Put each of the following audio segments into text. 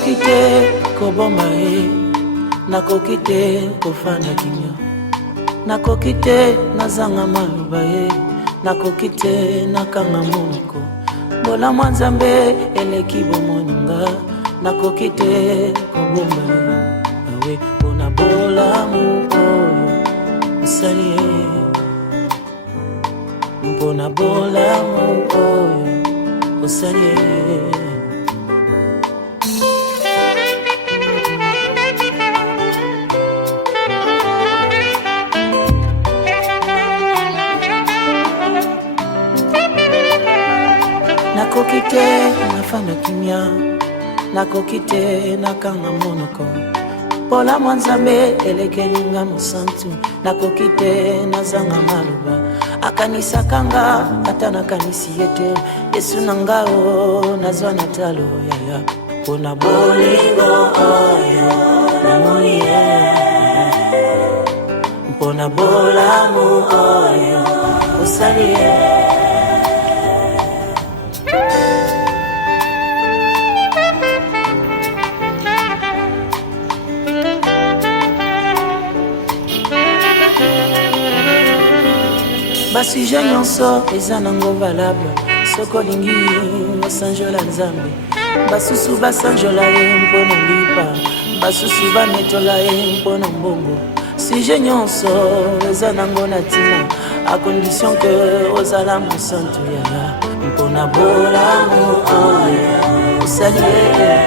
nakoki te koboma ye, nakoki te kofanda kimia, nakoki te nazanga maloba ye, nakoki te nakanga monoko. Bolamu ya Nzambe eleki bomoninga, nakoki te koboma ye, awe mpona bolamu oyo osali ye, mpona bolamu oyo osali ye. Nakoki te nafanda kimia, nakoki te nakanga monoko. Bolamu ya Nzambe elekelinga mosantu, nakoki te nazanga maloba. Akanisakanga ata nakanisi ete Yesu nanga o nazwa na talo yaya. Mpona bolingo oyo namoni ye, mpona bolamu oyo osali ye. Basujet nyonso eza nango valable, soko olingi osanjola Nzambe. Basusu basanjola ye mpona lipa, basusu banetola ye mpona mbongo. Sujet nyonso eza nango na ntina, a condition que ozala mosantu yaya. Mpona bolamu oyo osali ye,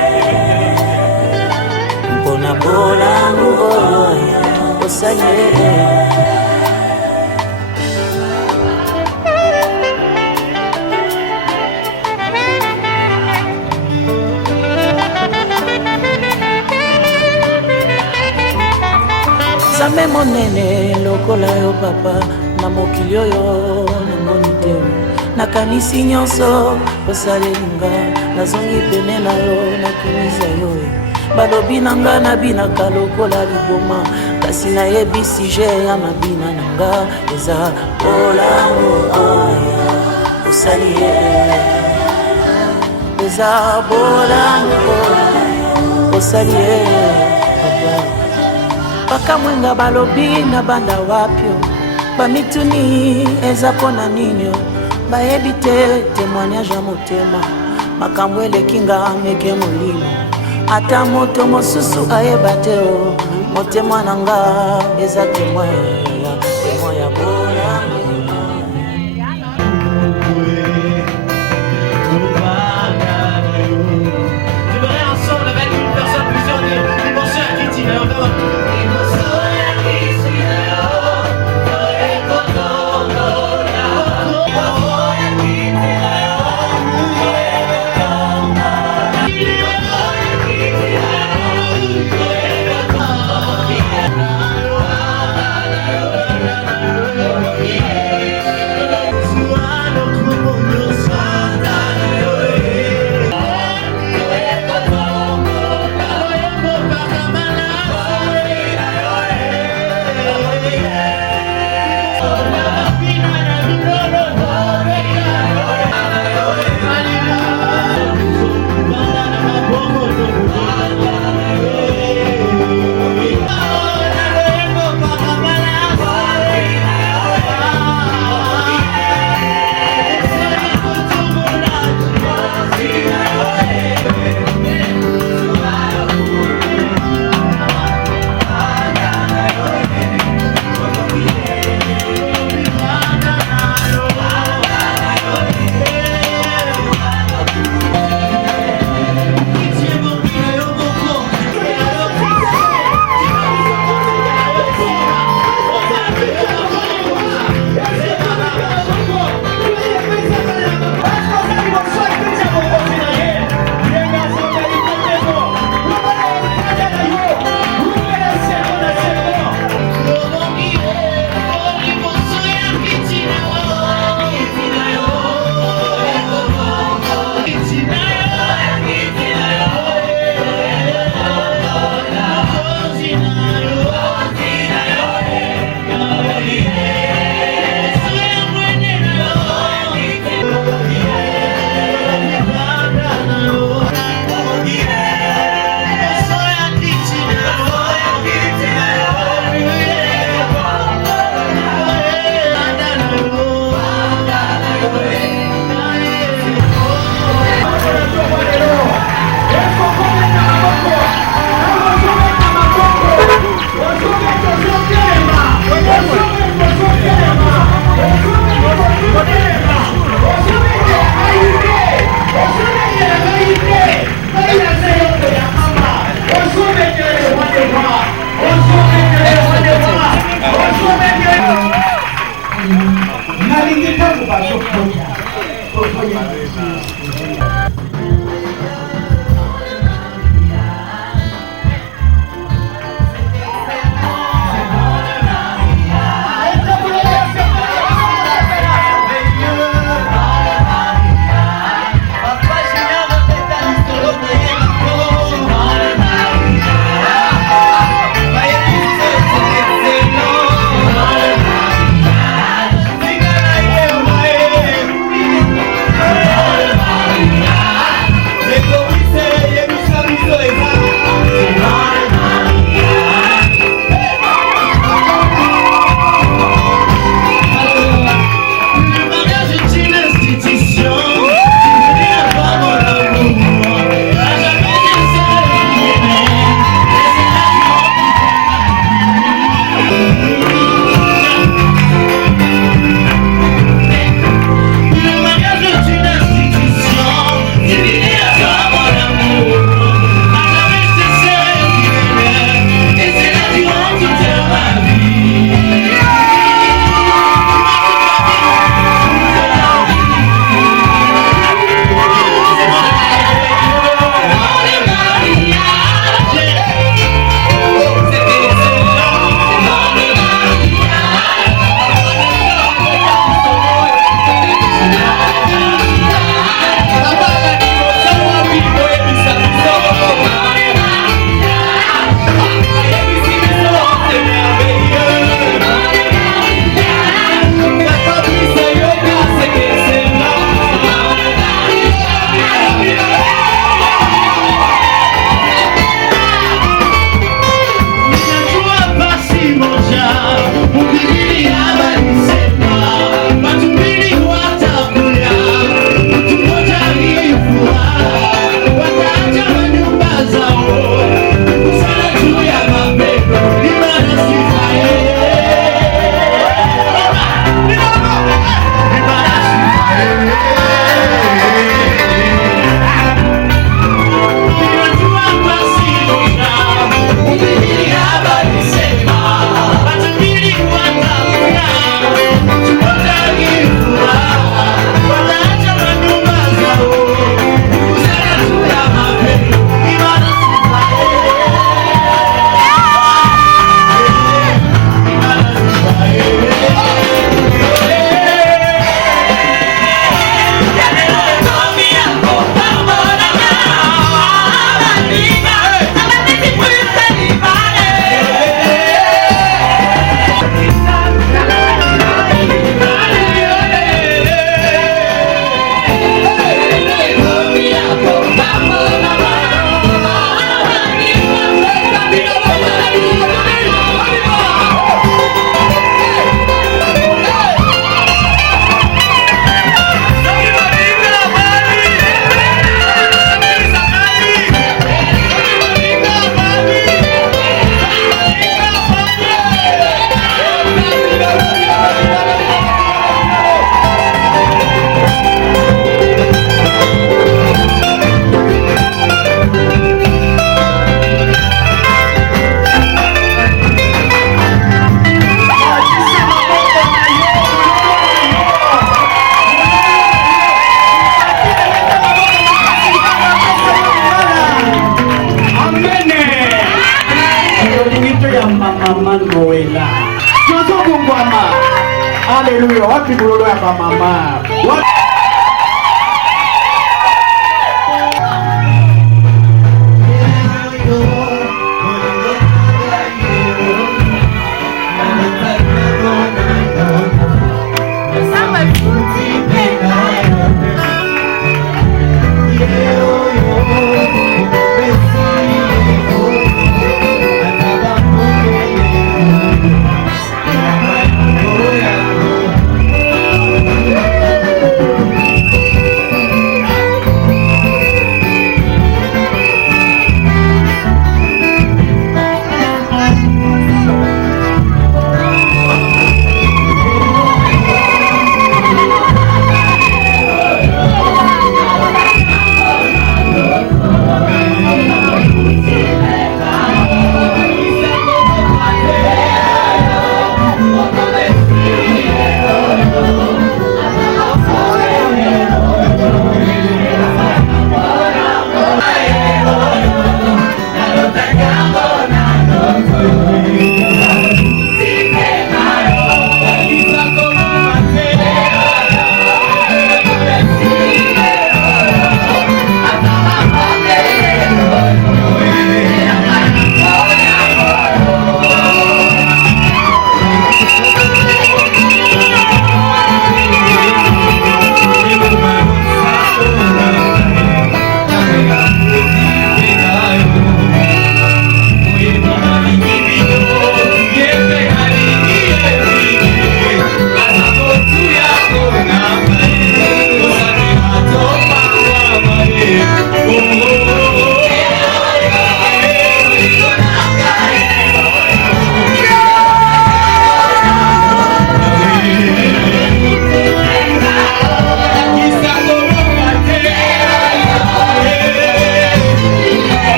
mpona bolamu oyo osali ye. Nzambe monene lokola yo papa, na mokili oyo namoni te. Nakanisi nyonso osalelinga, nazongi pene na yo nakomisa yo. Balobi nanga nabinaka lokola liboma, kasi nayebi sujet ya mabina nanga eza bolamu oyo osali ye, eza bolamu oyo osali ye papa. Paka mwenga balobi na banda wapyo, bamituni eza pona ninyo, bayebi te témoignage ya motema, makambo elekinga meke molimo. Ata moto mosusu ayeba te o, motema nanga eza témoin ya bolamu. Haleluya, wapi bulolo ya mama?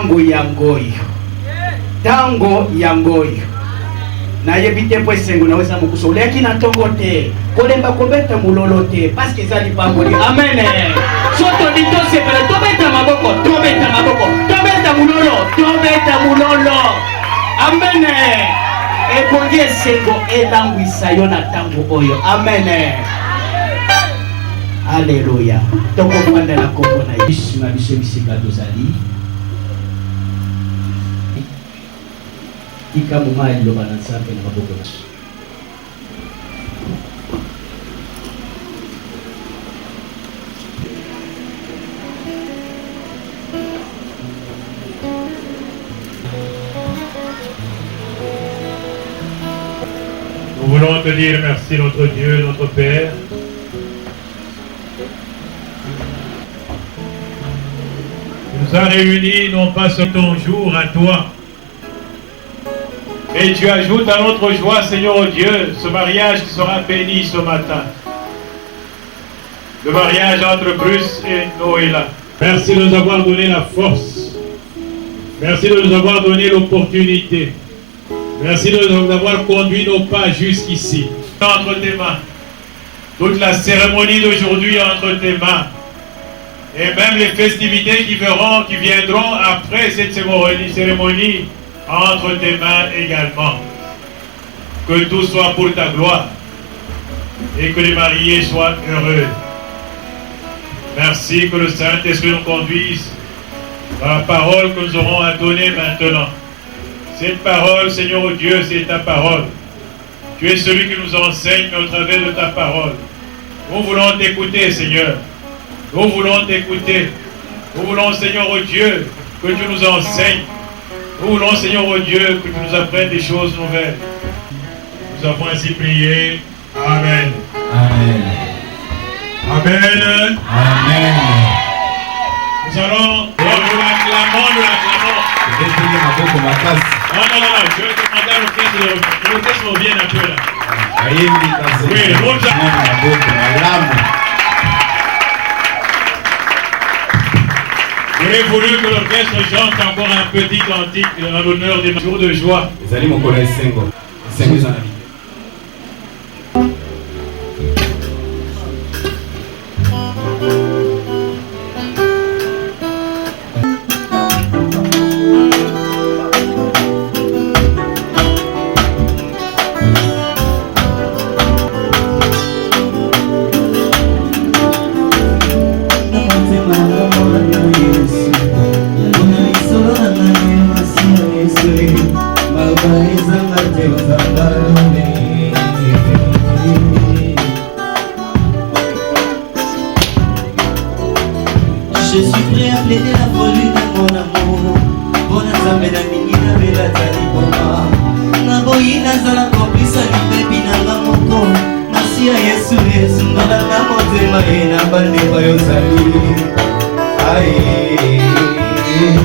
tango ya ngoyo. Tango ya ngoyo. Na yebite po esengo na wesa mukuso. Leki na tongo te. Kolemba kobeta mulolo te. Paske zali pangoli. Amen. Soto dito sepele. Tobeta maboko. Tobeta maboko. Tobeta mulolo. Tobeta mulolo. Amen. Ekongi esengo elangwisa yo na tango oyo. Amen. Alléluia. Toko panda la kombo na Yesu na biso bisika tozali. Ika muma iloba na Nzambe na maboko na Yesu. Nous voulons te dire merci notre Dieu, notre Père. Tu nous as réunis non pas sur ton jour à toi, mais tu ajoutes à notre joie, Seigneur oh Dieu, ce mariage qui sera béni ce matin. Le mariage entre Bruce et Noéla. Merci de nous avoir donné la force. Merci de nous avoir donné l'opportunité. Merci de nous avoir conduit nos pas jusqu'ici. Entre tes mains. Toute la cérémonie d'aujourd'hui est entre tes mains. Et même les festivités qui viendront après cette cérémonie entre tes mains également. Que tout soit pour ta gloire. Et que les mariés soient heureux. Merci que le Saint-Esprit nous conduise dans la parole que nous aurons à donner maintenant. Cette parole, Seigneur oh Dieu, c'est ta parole. Tu es celui qui nous enseigne au travers de ta parole. Nous voulons t'écouter, Seigneur. Nous voulons t'écouter. Nous voulons, Seigneur oh Dieu, que tu nous enseignes. Nous voulons, Seigneur oh Dieu, que tu nous apprennes des choses nouvelles. Nous avons ainsi prié. Amen. Amen. Amen. Amen. Nous allons, nous l'acclamons. Je vais tenir ma boque ma tasse. Non, je vais demander à l'orchestre revienne un peu là. Oui, le monde ma boque, ma lame. J'aurais voulu que l'orchestre chante encore un petit cantique en l'honneur des jours de joie. Les amis, mon collègue Sengo. Sengo, ils en ont. Je suis prêt à plaider la folie de mon amour. Bon Nzambe na mingi na bela tali boma. Na boyi nazala complice libebi nanga moko. Masi ya Yesu Yesu ngalanga motema ye na bande bayo zali. Aye. Yeah.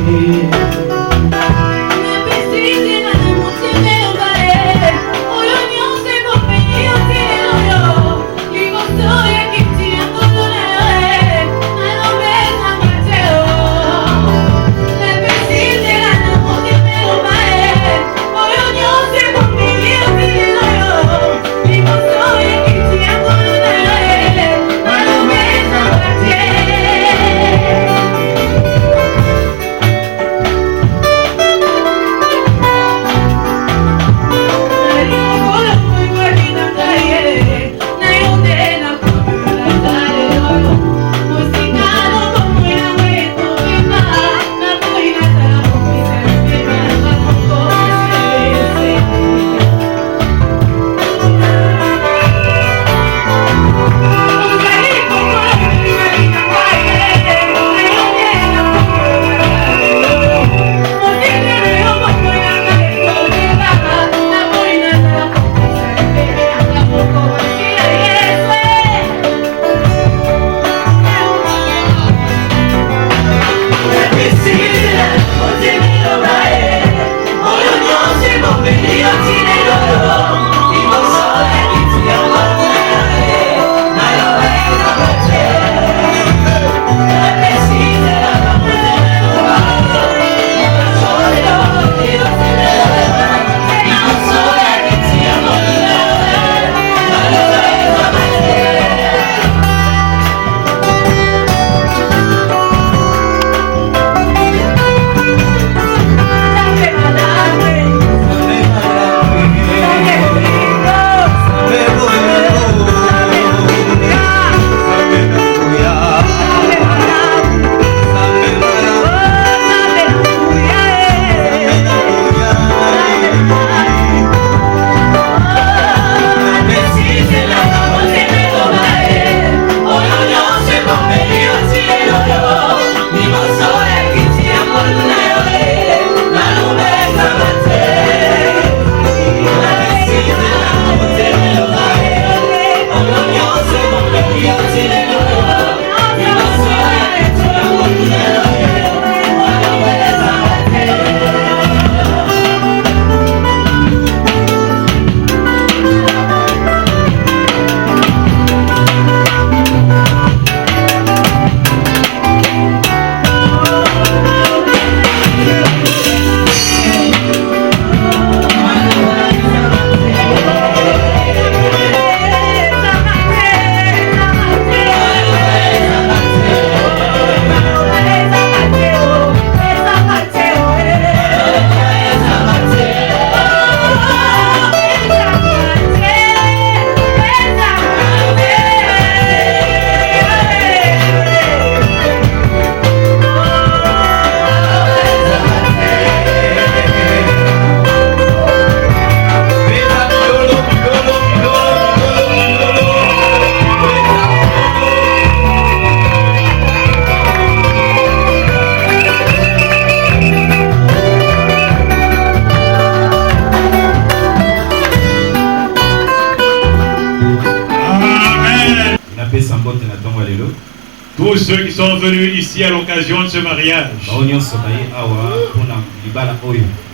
tous ceux qui sont venus ici à l'occasion de ce mariage.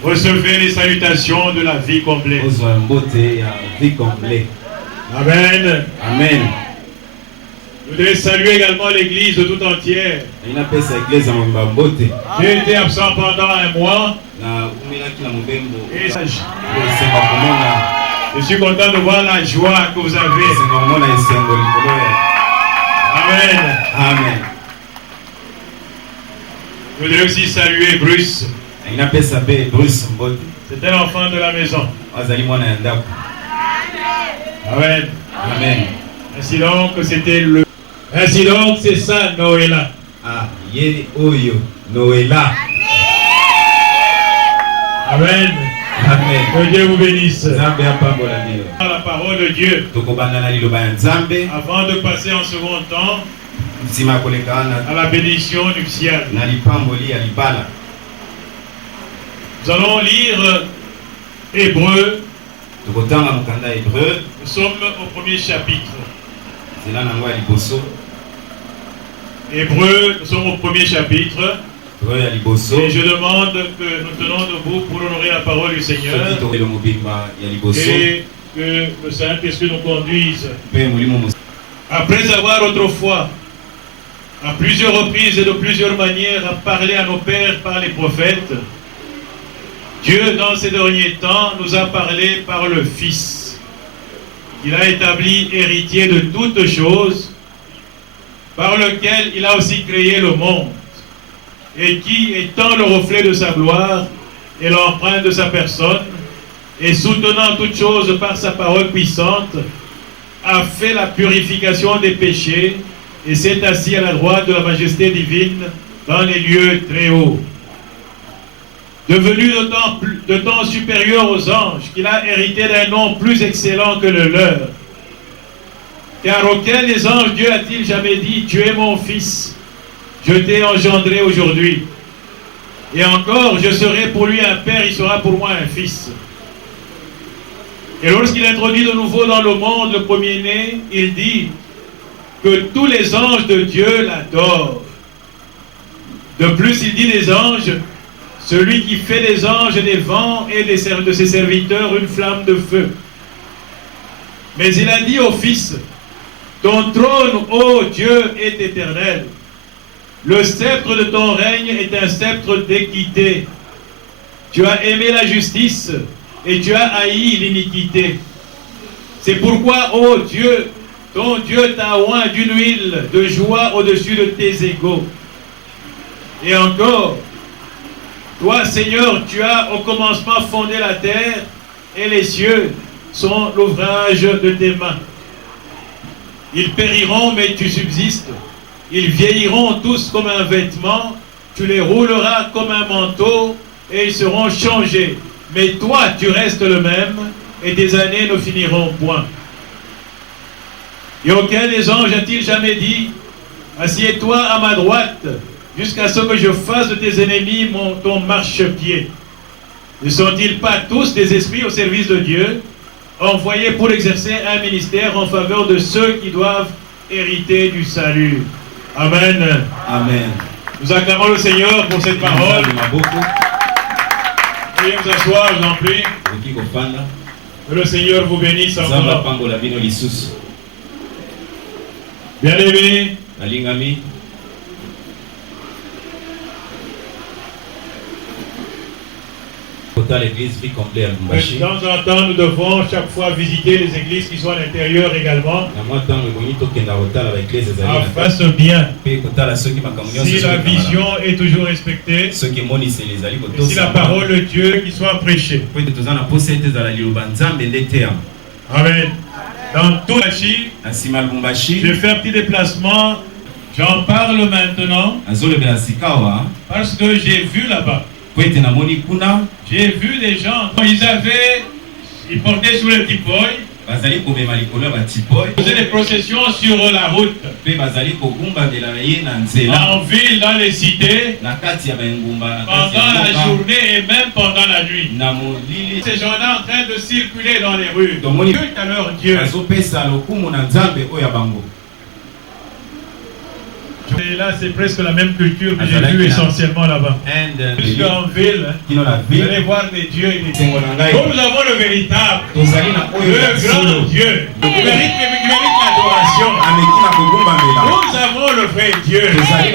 Recevez les salutations de la vie complète. Amen. Amen. Je voudrais saluer également l'église tout entière. J'ai été absent pendant un mois. Et je suis content de voir la joie que vous avez. Amen. Amen. Je voudrais aussi saluer Bruce. C'est un enfant de la maison. Amen. Amen. Ainsi donc, ainsi donc, c'est ça, Noëlla. Ah, yé oyo, Noëlla. Amen. Amen. Que Dieu vous bénisse. La la parole de Dieu. Avant de passer en second temps à la bénédiction nuptiale, nous allons lire Hébreux. Nous sommes au premier chapitre. Hébreux, nous sommes au premier chapitre. Et je demande que nous tenons debout pour honorer la parole du Seigneur et que le Saint-Esprit nous conduise. Après avoir autrefois, à plusieurs reprises et de plusieurs manières, parlé à nos pères par les prophètes, Dieu, dans ces derniers temps, nous a parlé par le Fils. Il a établi héritier de toutes choses, par lequel il a aussi créé le monde, et qui, étant le reflet de sa gloire et l'empreinte de sa personne, et soutenant toutes choses par sa parole puissante, a fait la purification des péchés et s'est assis à la droite de la majesté divine dans les lieux très hauts. Devenu de temps supérieur aux anges, qu'il a hérité d'un nom plus excellent que le leur. Car auquel des anges Dieu a-t-il jamais dit, tu es mon fils, je t'ai engendré aujourd'hui. Et encore, je serai pour lui un père, il sera pour moi un fils. Et lorsqu'il introduit de nouveau dans le monde le premier-né, il dit que tous les anges de Dieu l'adorent. De plus, il dit des anges, celui qui fait des anges des vents et de ses serviteurs une flamme de feu. Mais il a dit au Fils, ton trône, ô Dieu, est éternel. Le sceptre de ton règne est un sceptre d'équité. Tu as aimé la justice et tu as haï l'iniquité. C'est pourquoi, ô Dieu, ton Dieu t'a oint d'une huile de joie au-dessus de tes égaux. Et encore, toi, Seigneur, tu as au commencement fondé la terre, et les cieux sont l'ouvrage de tes mains. Ils périront, mais tu subsistes. Ils vieilliront tous comme un vêtement. Tu les rouleras comme un manteau, et ils seront changés. Mais toi, tu restes le même, et tes années ne finiront point. Et auquel des anges a-t-il jamais dit, assieds-toi à ma droite, jusqu'à ce que je fasse de tes ennemis ton marchepied. Ne sont-ils pas tous des esprits au service de Dieu, envoyés pour exercer un ministère en faveur de ceux qui doivent hériter du salut? Amen. Amen. Nous acclamons le Seigneur pour cette parole. Veuillez vous asseoir, je vous en prie. Que le Seigneur vous bénisse encore. Bien-aimés, de temps en temps, nous devons chaque fois visiter les églises qui sont à l'intérieur également. Fasse bien. Si la vision est toujours respectée, et si la parole de Dieu qui soit prêchée. Amen. Dans tout Lubumbashi, je fais un petit déplacement. J'en parle maintenant parce que j'ai vu là-bas. J'ai vu des gens, ils portaient sous le tipoy, ils faisaient des processions sur la route, en ville, dans les cités, pendant la journée et même pendant la nuit. Ces gens-là en train de circuler dans les rues, culte à leur Dieu. Et là, c'est presque la même culture que j'ai vue essentiellement là-bas. Jusqu'en ville, vous allez voir des dieux et des dieux. Nous avons le véritable, le grand Dieu. Il mérite l'adoration. Nous avons le vrai Dieu. Allez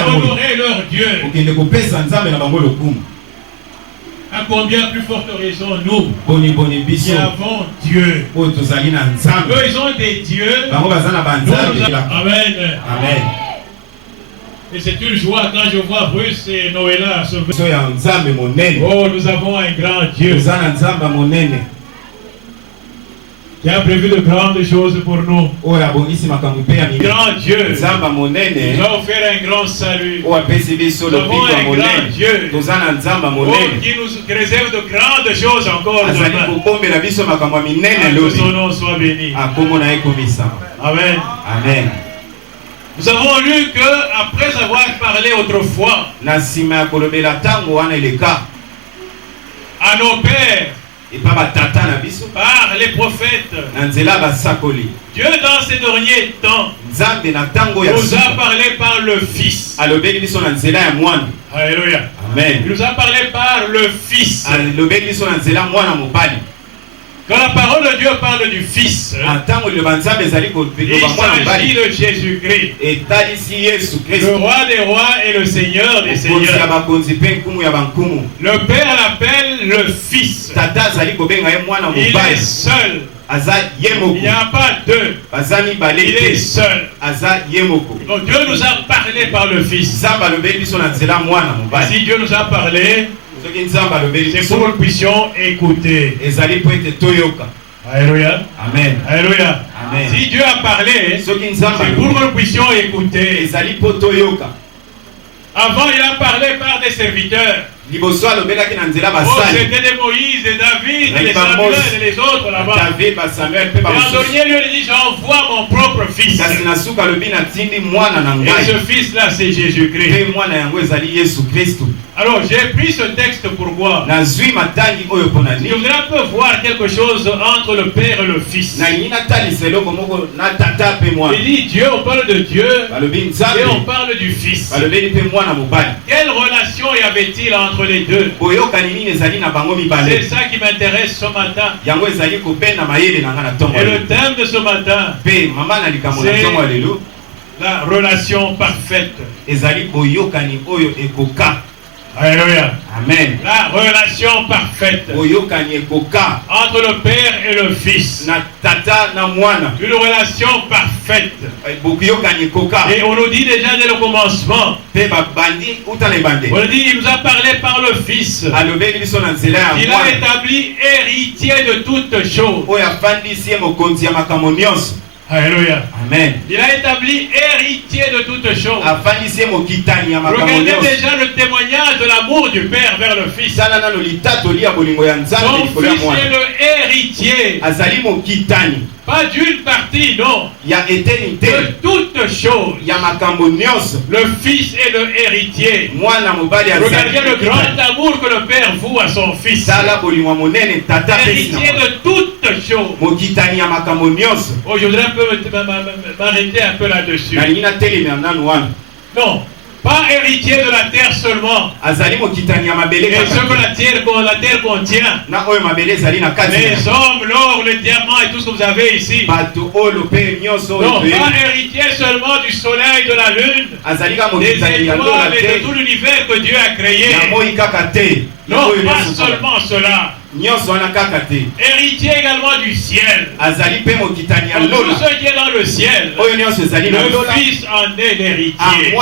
honorer leur Dieu. À combien plus forte raison nous qui avons Dieu. Eux ils ont des dieux. Amen. Amen. Et c'est une joie quand je vois Bruce et Noëlla se oh, nous avons un grand Dieu qui a prévu de grandes choses pour nous. Grand Dieu nous a offert un grand salut. Nous avons un grand Dieu qui nous réserve de grandes choses encore demain. Que son nom soit béni. Amen. Amen. Nous avons lu que après avoir parlé autrefois à nos pères par les prophètes, Dieu dans ces derniers temps nous a parlé par le Fils. Alléluia. Amen. Il nous a parlé par le Fils. Quand la parole de Dieu parle du Fils, il s'agit de Jésus-Christ, le roi des rois et le Seigneur des seigneurs. Le Père l'appelle le Fils. Il est seul. Il n'y a pas deux. Il est seul. Donc Dieu nous a parlé par le Fils. Si Dieu nous a parlé, c'est pour que nous puissions écouter. Alléluia. Amen. Alléluia. Amen. Si Dieu a parlé, c'est pour que nous puissions écouter. Avant, il a parlé par des serviteurs. Oh, c'était des Moïse, des David, des Samuel et les autres là-bas. Et en dernier lieu, il dit, j'envoie mon propre Fils. Et ce Fils-là, c'est Jésus-Christ. Alors, j'ai pris ce texte pourquoi? Je voudrais un peu voir quelque chose entre le Père et le Fils. Il dit Dieu, on parle de Dieu et on parle du Fils. Quelle relation y avait-il entre les deux? C'est ça qui m'intéresse ce matin. Et le thème de ce matin, c'est la relation parfaite. Alléluia. Amen. La relation parfaite entre le Père et le Fils. Une relation parfaite. Et on nous dit déjà dès le commencement. On nous dit il nous a parlé par le Fils. Il a établi héritier de toutes choses. Alléluia. Amen. Il a établi héritier de toutes choses. Regardez déjà le témoignage de l'amour du Père vers le Fils. Son Fils est le héritier. Pas d'une partie, non. De toutes choses. Le Fils est le héritier. Regardez le grand amour que le Père voue à son Fils. Héritier de toutes choses. Oh, je voudrais un peu m'arrêter un peu là-dessus. Non. Pas héritier de la terre seulement. Et ce que la terre contient. Les hommes, l'or, le diamant et tout ce que vous avez ici. Non, pas héritier seulement du soleil, de la lune, des étoiles et de tout l'univers que Dieu a créé. Non, pas seulement cela. Héritier également du ciel. Tout ce qui est dans le ciel, le Fils en est l'héritier.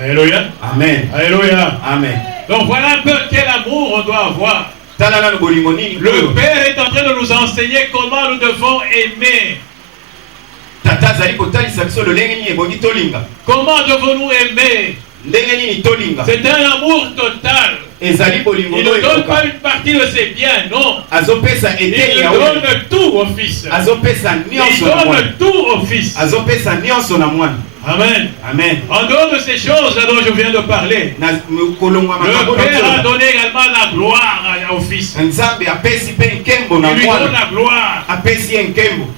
Alléluia. Amen. Alléluia. Amen. Donc voilà un peu quel amour on doit avoir. Le Père est en train de nous enseigner comment nous devons aimer. Comment devons-nous aimer? C'est un amour total. Il ne donne pas une partie de ses biens, non. Il donne tout au Fils. Il donne tout au Fils. Amen. Amen. En dehors de ces choses-là dont je viens de parler, le Père a donné également la gloire au Fils. Il lui donne la gloire.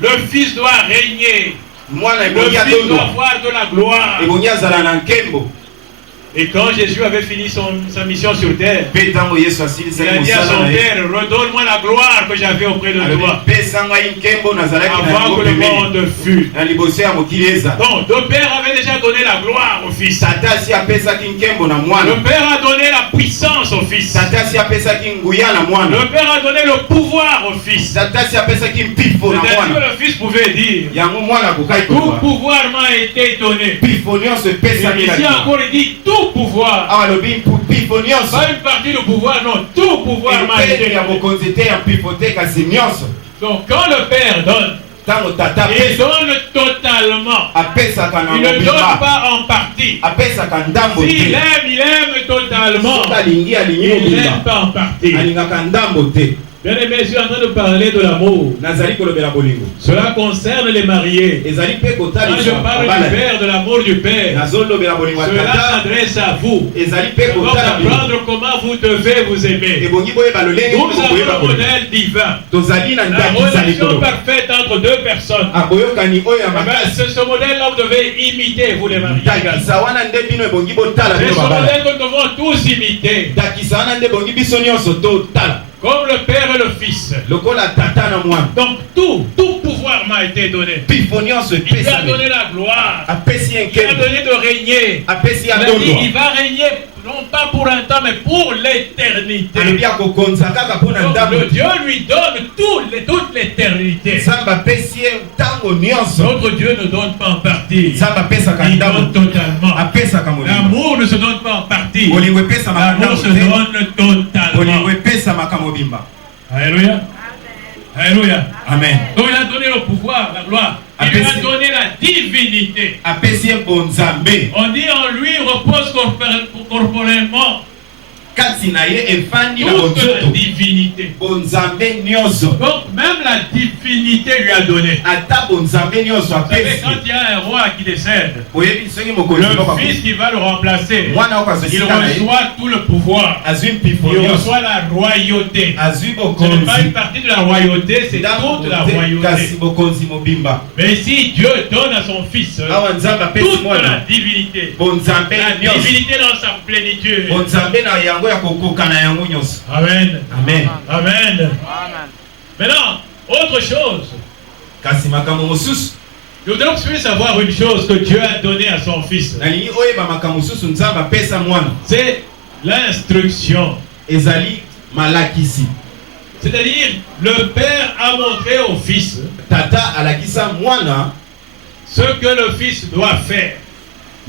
Le Fils doit régner. mwana Le ebongi Fils doit atondo avoir de la gloire. ebongi azala na nkembo. Et quand Jésus avait fini sa mission sur terre, Mpe ntango Yesu il asilisaki a dit à mosala son na ye Père, redonne-moi la gloire que j'avais auprès de alobi toi, pesa ngai nkembo nazalaki na avant yango que le pembeni monde fût. na liboso ya mokili eza. Donc, le Père avait déjà donné la gloire au Fils. tata asi apesaki nkembo na mwana. Le Père a donné la puissance au Fils. tata asi apesaki nguya na mwana. Le Père a donné le pouvoir au Fils. tata asi apesaki mpifo na C'est-à-dire mwana. que le Fils pouvait dire, yango mwana akokai tout koloba pouvoir m'a été donné. mpifo nyonso Et epesami ici na encore, il dit tout pouvoir. awa alobi mpifo nyonso Pas une partie du pouvoir, non, tout pouvoir m'a été epele ya donné. bokonzi te ya mpifo te kasi nyonso. Donc quand le Père donne, ntango tata il donne totalement. apesaka na Il ne donne mobimba pas en partie. apesaka ndambo S'il te. aime, il aime totalement. soki alingi alingi Il n'aime mobimba pas en partie. alingaka ndambo te. Bien aimé, je suis en train de parler de l'amour. nazali kolobela bolingo Cela concerne les mariés. ezali mpe Quand je kotalisa parle du babala Père, de l'amour du Père, nazolobela bolingo ya cela tata s'adresse à vous. ezali mpe D'abord kotala bolingo d'apprendre comment vous devez vous aimer. ebongi boyeba lolenge Nous bokoyeba avons le bolingo modèle divin. tozali na La ndakisa relation likolo parfaite entre deux personnes. boyokani oyo ya Eh ben, makasi c'est ce modèle-là que vous devez imiter, vous les mariés. ndakisa wana nde bino ebongi botala C'est bino ce babala modèle que nous devons tous imiter. ndakisa wana nde ebongi biso nyonso totala Comme le Père et le Fils. lokola tata na mwana Donc tout pouvoir m'a été donné. mpifo nyonso Il lui a epesami donné la gloire. apesi ye Il a nkembo donné de régner. apesi Il ya a dit, ndondwa il va régner non pas pour un temps, mais pour l'éternité. alobi akokonza kaka mpo na Donc ndambo le Dieu lui donne toute l'éternité. nzambe apesi ye ntango nyonso Notre Dieu ne donne pas en partie. nzambe apesaka Il ndambo donne totalement. apesaka molimo L'amour ne se donne pas en partie. bolingo epesamaka L'amour se ndambo donne te totalement. bolingo epesamaka mobimba. Alléluia. Alléluia. Amen. Donc il a donné le pouvoir, la gloire. Il lui a donné la divinité. apesi ye bonzambe On dit en lui repose corporellement kati na ye efandi na toute la bonzoto divinité. bonzambe nyonso Donc même la divinité lui a donné. ata bonzambe nyonso Vous savez, apesi quand il y a un roi qui décède, oyebi soki mokonzi moko le fils qui va le remplacer, mwana oko il azosika na ye reçoit tout le pouvoir. azwi mpifo Il nyonso reçoit la royauté. azwi Ce n'est pas bokonzi une partie de la royauté, c'est toute la kasi royauté. bokonzi mobimba. Mais si Dieu donne à son fils awa nzambe apesi toute la mwana divinité, bonzambe la nyonso divinité dans sa plénitude. bonzambe na yango ya kokoka na yango nyonso. Amen. Amen. Amen. Maintenant, autre chose. kasi makambo mosusu Nous devons savoir une chose que Dieu a donnée à son fils. nalingi oyeba makambo mosusu nzambe apesa mwana C'est l'instruction. ezali malakisi. C'est-à-dire, le Père a montré au Fils tata alakisa mwana ce que le Fils doit faire,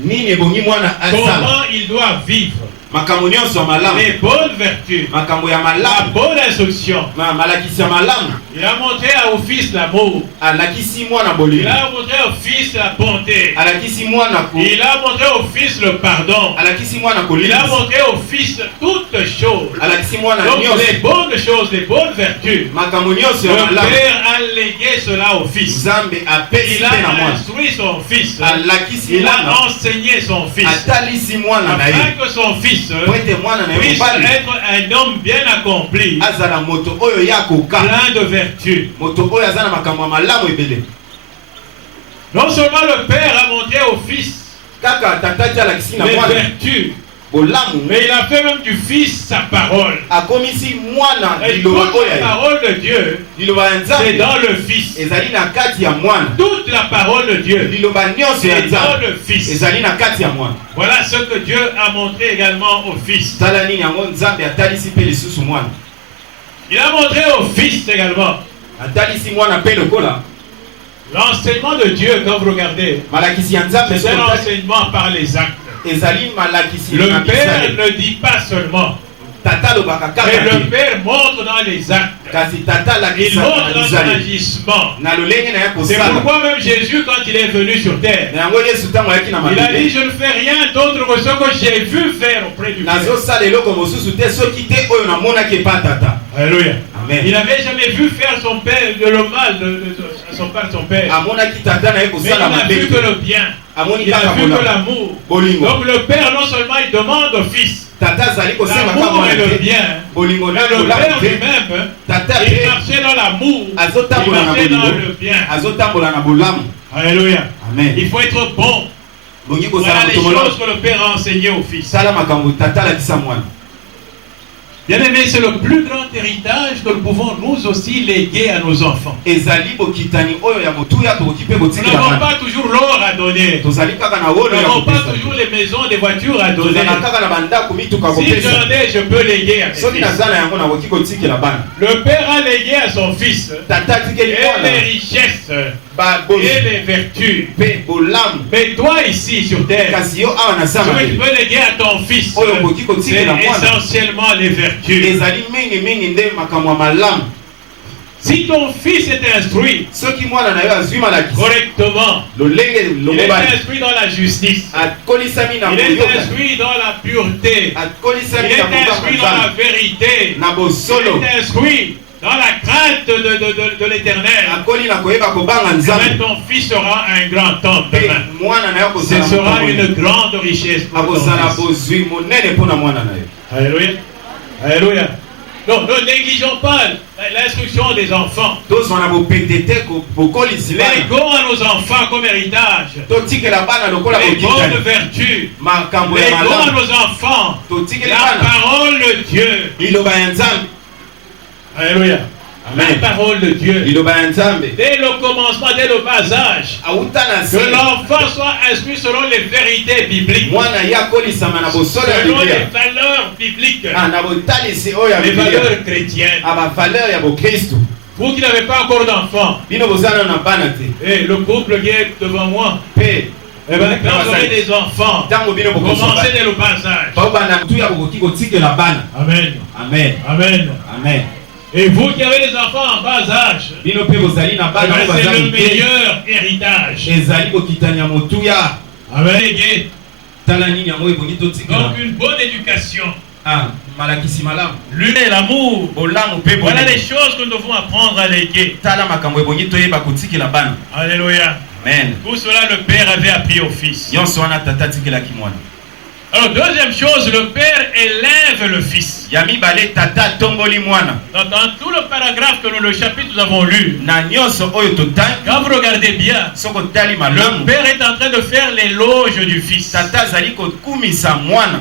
nini ebongi mwana asala comment il doit vivre, makambo nyonso ya malamu les bonnes vertus, makambo ya la malamu bonne instruction. malakisi ya malamu Il a montré au Fils l'amour. alakisi mwana Il bolingo a montré au Fils la bonté. alakisi mwana Il a montré au Fils le pardon. alakisi mwana Il a kolimisa montré au Fils toutes choses. alakisi mwana Donc les nyonso bonnes choses, les bonnes vertus. makambo nyonso Le ya malamu Père a légué cela au Fils. nzambe apesi Il mpe na a mwana instruit son Fils. alakisi Il a mwana enseigné son Fils. atalisi mwana na Afin ye que son Fils po ete mwana na ye puisse mobali être un homme bien accompli, azala moto oyo ya koka plein de vertus. moto oyo aza na makambo ya malamu ebele. Non seulement le Père a montré au Fils kaka tata ti alakisi na les mwana vertus, bolamu mais il a fait même du Fils sa parole. akomisi mwana Et liloba toute oyo la ya parole de Dieu, liloba ya c'est nzambe dans le Fils. ezali na kati ya mwana Toute la parole de Dieu, liloba nyonso ya c'est dans nzambe le Fils. ezali na kati ya mwana. Voilà ce que Dieu a montré également au Fils. tala nini yango nzambe atalisi mpe lisusu mwana Il a montré au Fils également atalisi mwana mpe lokola l'enseignement de Dieu. Quand vous regardez, malakisi ya nzambe c'est un soki otali, enseignement par les actes. ezali malakisi Le na Père bisale. ne dit pas seulement, tata alobaka mais kaka le te Père montre dans les actes. kasi tata Il alakisa montre na dans son bizale agissement. na lolenge na ya C'est kosala. pourquoi même Jésus, quand il est venu sur terre, na yango yesu ntango ayaki na il a dit, mabele je ne fais rien d'autre que ce que j'ai vu faire auprès du Père. nazosala eloko mosusu te soki te oyo namonaki epa tata. Alléluia. Amen. Il n'avait jamais vu faire son père de le mal à son par son père. amonaki tata na ye Mais il kosala n'a vu mabe que le bien. amoni Il a kaka vu que bolingo l'amour. bolingo Donc le père, non seulement il demande au fils tata azali kosenga kaka l'amour mwana et le te bien, bolingo mais na le kolamu père te lui-même, tata il te marchait dans l'amour, il azotambola na marchait dans bolingo le bien. azotambola na bolamu. Alléluia. Amen. Il faut être bon. bongi Voilà kozala les moto malamu choses que le père a enseignées au fils. sala makambo tata alakisa mwana. Bien aimé, c'est le plus grand héritage que nous pouvons nous aussi léguer à nos enfants. ezali bokitani oyo ya motuya tokoki mpe Nous kotikela n'avons bana pas toujours l'or à donner. tozali kaka na Nous oyo ya n'avons pas kopesa toujours les maisons, des voitures à donner. tozala kaka na bandako mituka Si kopesa j'en ai, je peux léguer à mes soki fils. naza na yango nakoki kotikela bana. Le père a légué à son fils tata atikeli et mwana les richesses baboli et les vertus. mpe bolamu Mais toi ici sur terre, kasi yo awa na ce zamba que tu peux léguer à ton fils, oyo okoki c'est kotikela mwana essentiellement les vertus. ezali mingimingi nde makambo ya malamu. Si ton fils est instruit soki mwana na yo azwi malakisi correctement, lolenge il est lomobali instruit dans la justice, akolisami na il est boyoka instruit dans la pureté, il akolisami est na instruit dans la kokanga vérité, na bosolo il est instruit dans la crainte de l'éternel. akoli na koyeba kobanga Demain, nzambe ton fils sera un grand homme. mpe Demain. mwana na yo Ce akozala sera moto une monene. grande richesse pour ton akozala fils. bozwi monene mpo na mwana na yo. Alléluia. Alléluia. Donc, ne négligeons pas l'instruction des enfants. tozwa na bopete te bokolisi bana Léguons à nos enfants comme héritage totikela bana lokola les bonnes bokitani vertus. makambo ya Léguons à malamu nos enfants totikeli la bana parole de Dieu. liloba ya nzambe. Alléluia. La Amen. parole de Dieu. liloba ya nzambe Dès le commencement, dès le bas âge, auta na que se l'enfant soit instruit selon les vérités bibliques, mwana ye akolisama na bosolo ya selon les biblia valeurs bibliques, na botalisi oyo ya les biblia valeurs chrétiennes. bavaleur ya bokristu. Vous qui n'avez pas encore d'enfants, bino boza nano na bana te et le couple qui est devant moi, mpe eh bien, quand vous aurez des enfants, ntango bino commencez dès le bas âge. baobanda motuya bokoki kotikela bana. Amen. Amen. Amen. Amen. Et vous qui avez des enfants en bas âge, bino mpe bozali na eh bana bien, oyo c'est baza le mike meilleur héritage. ezali kokitani ya motuya. Amen. tala nini yango ebongi totikela Donc une bonne éducation, malakisi malamu l'une et l'amour. bolamu mpe Voilà les bolingo. choses que nous devons apprendre à léguer. tala makambo ebongi toyeba kotikela bana. Alléluia. Amen. Tout cela, le Père avait appris au Fils. nyonso wana tata atikelaki mwana. Alors, deuxième chose, le Père élève le Fils. ya mibale tata atomboli mwana. Dans tout le paragraphe que nous, le chapitre nous avons lu, na nyonso oyo totangi quand vous regardez bien, soki otali le malamu Père est en train de faire l'éloge du Fils. tata azali kokumisa mwana.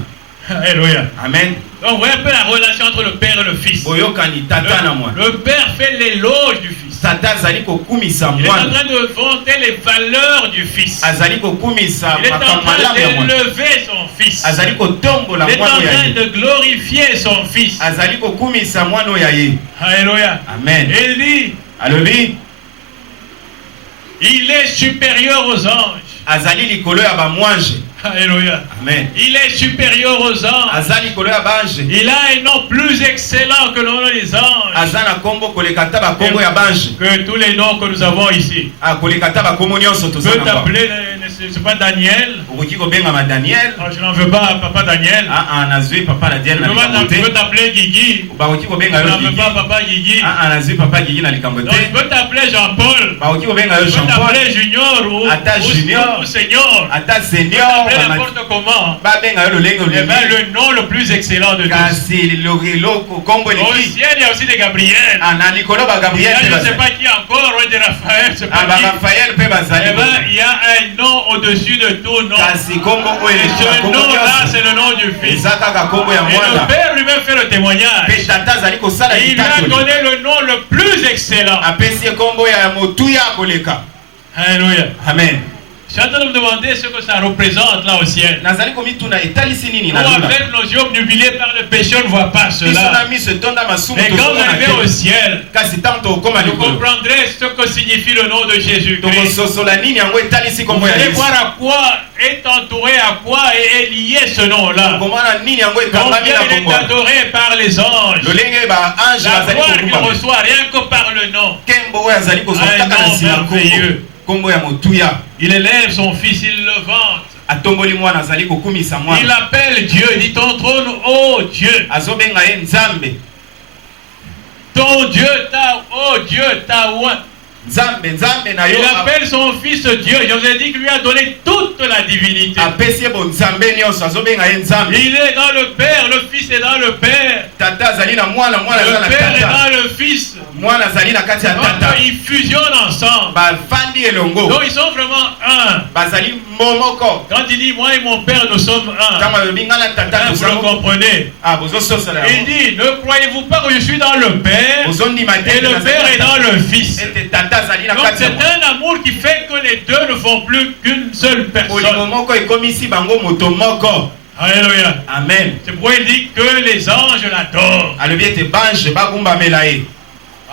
Alléluia. Amen. Donc, vous voyez un peu la relation entre le Père et le Fils. boyokani tata na mwana. Le Père fait l'éloge du Fils. tata azali kokumisa Il est en mwana. train de vanter les valeurs du Fils. azali kokumisa Il est en makambo train malamu ya mwana. d'élever son Fils. azali kotombola Il est en mwana oyo ya train ye. de glorifier son Fils. azali kokumisa mwana oyo ya ye. Alléluia. Amen. Et il dit, alobi il est supérieur aux anges. azali likolo ya bamwange. Alléluia. Amen. Il est supérieur aux anges. aza likolo ya bange. Il a un nom plus excellent que le nom des anges. aza na kombo koleka ta bakombo ya bange. Que tous les noms que nous avons ici. koleka ta bakombo nyonso Tu toza peux na bango. t'appeler, c'est pas Daniel. okoki kobengama Daniel. Non, je n'en veux pas, papa Daniel. nazwi papa na Daniel na likambo Tu peux te. t'appeler Guigui. bakoki kobenga Je yo n'en veux Gigi. pas, papa Guigui. nazwi papa Gigi na likambo Donc, je te. peux t'appeler Jean-Paul. bakoki kobenga yo Je peux Jean-Paul. t'appeler Junior Ata Junior. ou Seigneur. ata Je peux senior. t'appeler n'importe comment. babenga yo lolenge Eh bien, olingi. le nom le plus excellent de tous. kasi eloko kombo Au eleki. ciel, il y a aussi des Gabriel. na likolo ba Gabriel Il y pe a, je ne sais bazali. pas qui encore, ou des Raphaël, je ne sais pas ba qui. Raphaël pe bazali. Eh bien, il y a un nom au-dessus de tout nom. kasi kombo oyo Et eleki ce bakombo nom-là, nyonso. c'est le nom du Fils. eza kaka kombo ya Et le mwana. Père lui-même fait le témoignage. pe tata azali kosala Et il lui a litatoli. donné le nom le plus excellent. apesi ye kombo ya motuya koleka. Alléluia. Amen. Je suis en train de me demander ce que ça représente là au ciel. nazali komituna etalisi nini Nous, na luna. avec nos yeux obnubilés par le péché, on ne voit pas biso na cela. miso etonda masumu Mais quand vous tozomona arrivez au te. ciel, kasi ntango tokokoma vous likolo comprendrez ce que signifie le nom de Jésus-Christ. tokososola nini yango etalisi Vous kombo ya allez yesu. voir à quoi est entouré, à quoi est lié ce nom-là. komona nini yango Combien ekangami na il est kombo. adoré par les anges. lolenge baange La bazali gloire qu'il kokuma reçoit rien que par le nom. nkembo oyo azali kozwa Un kaka na nom nsima ya merveilleux. kombo ya motuya. Il élève son fils, il le vante. atomboli mwana azali kokumisa Il mwana. appelle Dieu, il dit ton trône, ô Dieu. azobenga ye nzambe. Ton Dieu, oh Dieu, ta Nzambe na yo. Il appelle son fils Dieu. Je vous ai dit qu'il lui a donné toute la divinité. Apesi bo Nzambe nyonso azobenga ye Nzambe. Il est dans le Père, le Fils est dans le Père. Tata zali na mwana, mwana zali na Le Père est tata. dans le Fils. Mwana zali na kati ya Donc tata. ils fusionnent ensemble. Ba fandi elongo. Donc ils sont vraiment un. Bazali momoko. Quand il dit moi et mon Père nous sommes un. Tama bingala tata Là, vous le comprenez. Ah, bozo sosa la. Il dit ne croyez-vous pas que je suis dans le Père Bozondi ma et le Père est dans le Fils. Et tata zali na Donc kati. c'est un amour qui fait que les deux ne font plus qu'une seule personne. Moko ekomisi bango moto moko. Alléluia. Amen. C'est pourquoi il dit que les anges l'adorent. Alobi ete bange bagumba melae.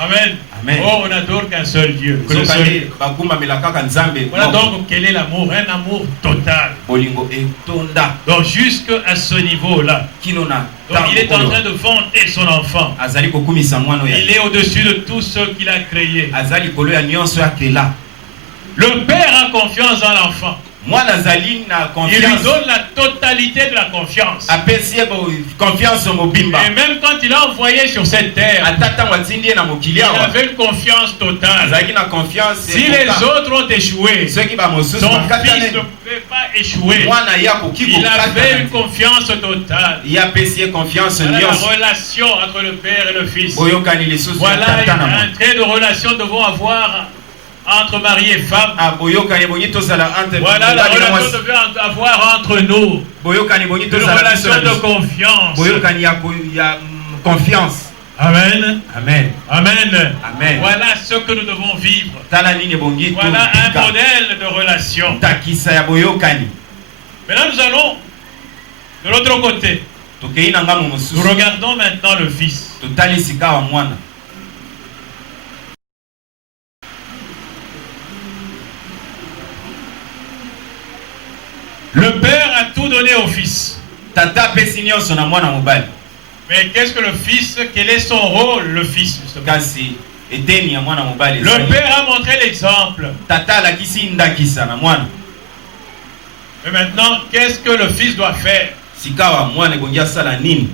Amen. Amen. Oh, on n'adore qu'un seul Dieu. Que le seul. Bagumba melakaka Nzambe. Voilà donc quel est l'amour. Un amour total. Bolingo etonda. Donc jusqu'à ce niveau-là. Kilona. Donc il est en train de vanter son enfant. Azali kokumisa mwana ya. Il est au-dessus de tout ce qu'il a créé. Azali kolo ya nyonso ya kela. Le père a confiance dans l'enfant. Mwana zali na Il lui confiance. donne la totalité de la confiance. Apesi confiance mobimba. Et même quand il a envoyé sur cette terre, Atata watindi na mokili il awa. avait une confiance totale. Azali na confiance. Si les autres ont échoué, ceux qui ba mosusu son fils bakatane. ne pouvait pas échouer. Mwana ya kokiko Il avait katana. une confiance totale. Il a pesi confiance Voilà la nyonso. relation entre le père et le fils. Boyokani lisusu ya Voilà tata na un trait de relation devons avoir entre mari et femme. Ah, boyokani bongi tozala entre. Voilà la relation que devons avoir entre nous. Boyokani bongi Une tozala. relation de confiance. Boyokani ya confiance. Amen. Amen. Amen. Amen. Voilà ce que nous devons vivre. Tala nini bongi Voilà un modèle de relation. takisa ya boyokani. Maintenant nous allons de l'autre côté. Tokei na ngamu Nous mosusu. regardons maintenant le fils. Totali sika wa mwana. Le père a tout donné au fils. Tata pesi nyonso na mwana mobali. Mais qu'est-ce que le fils? Quel est son rôle, le fils, justement? Kasi eteni ya mwana mobali. Le père a montré l'exemple. Tata alakisi ndakisa na mwana. Mais maintenant, qu'est-ce que le fils doit faire? Sika wa mwana bongi asala nini?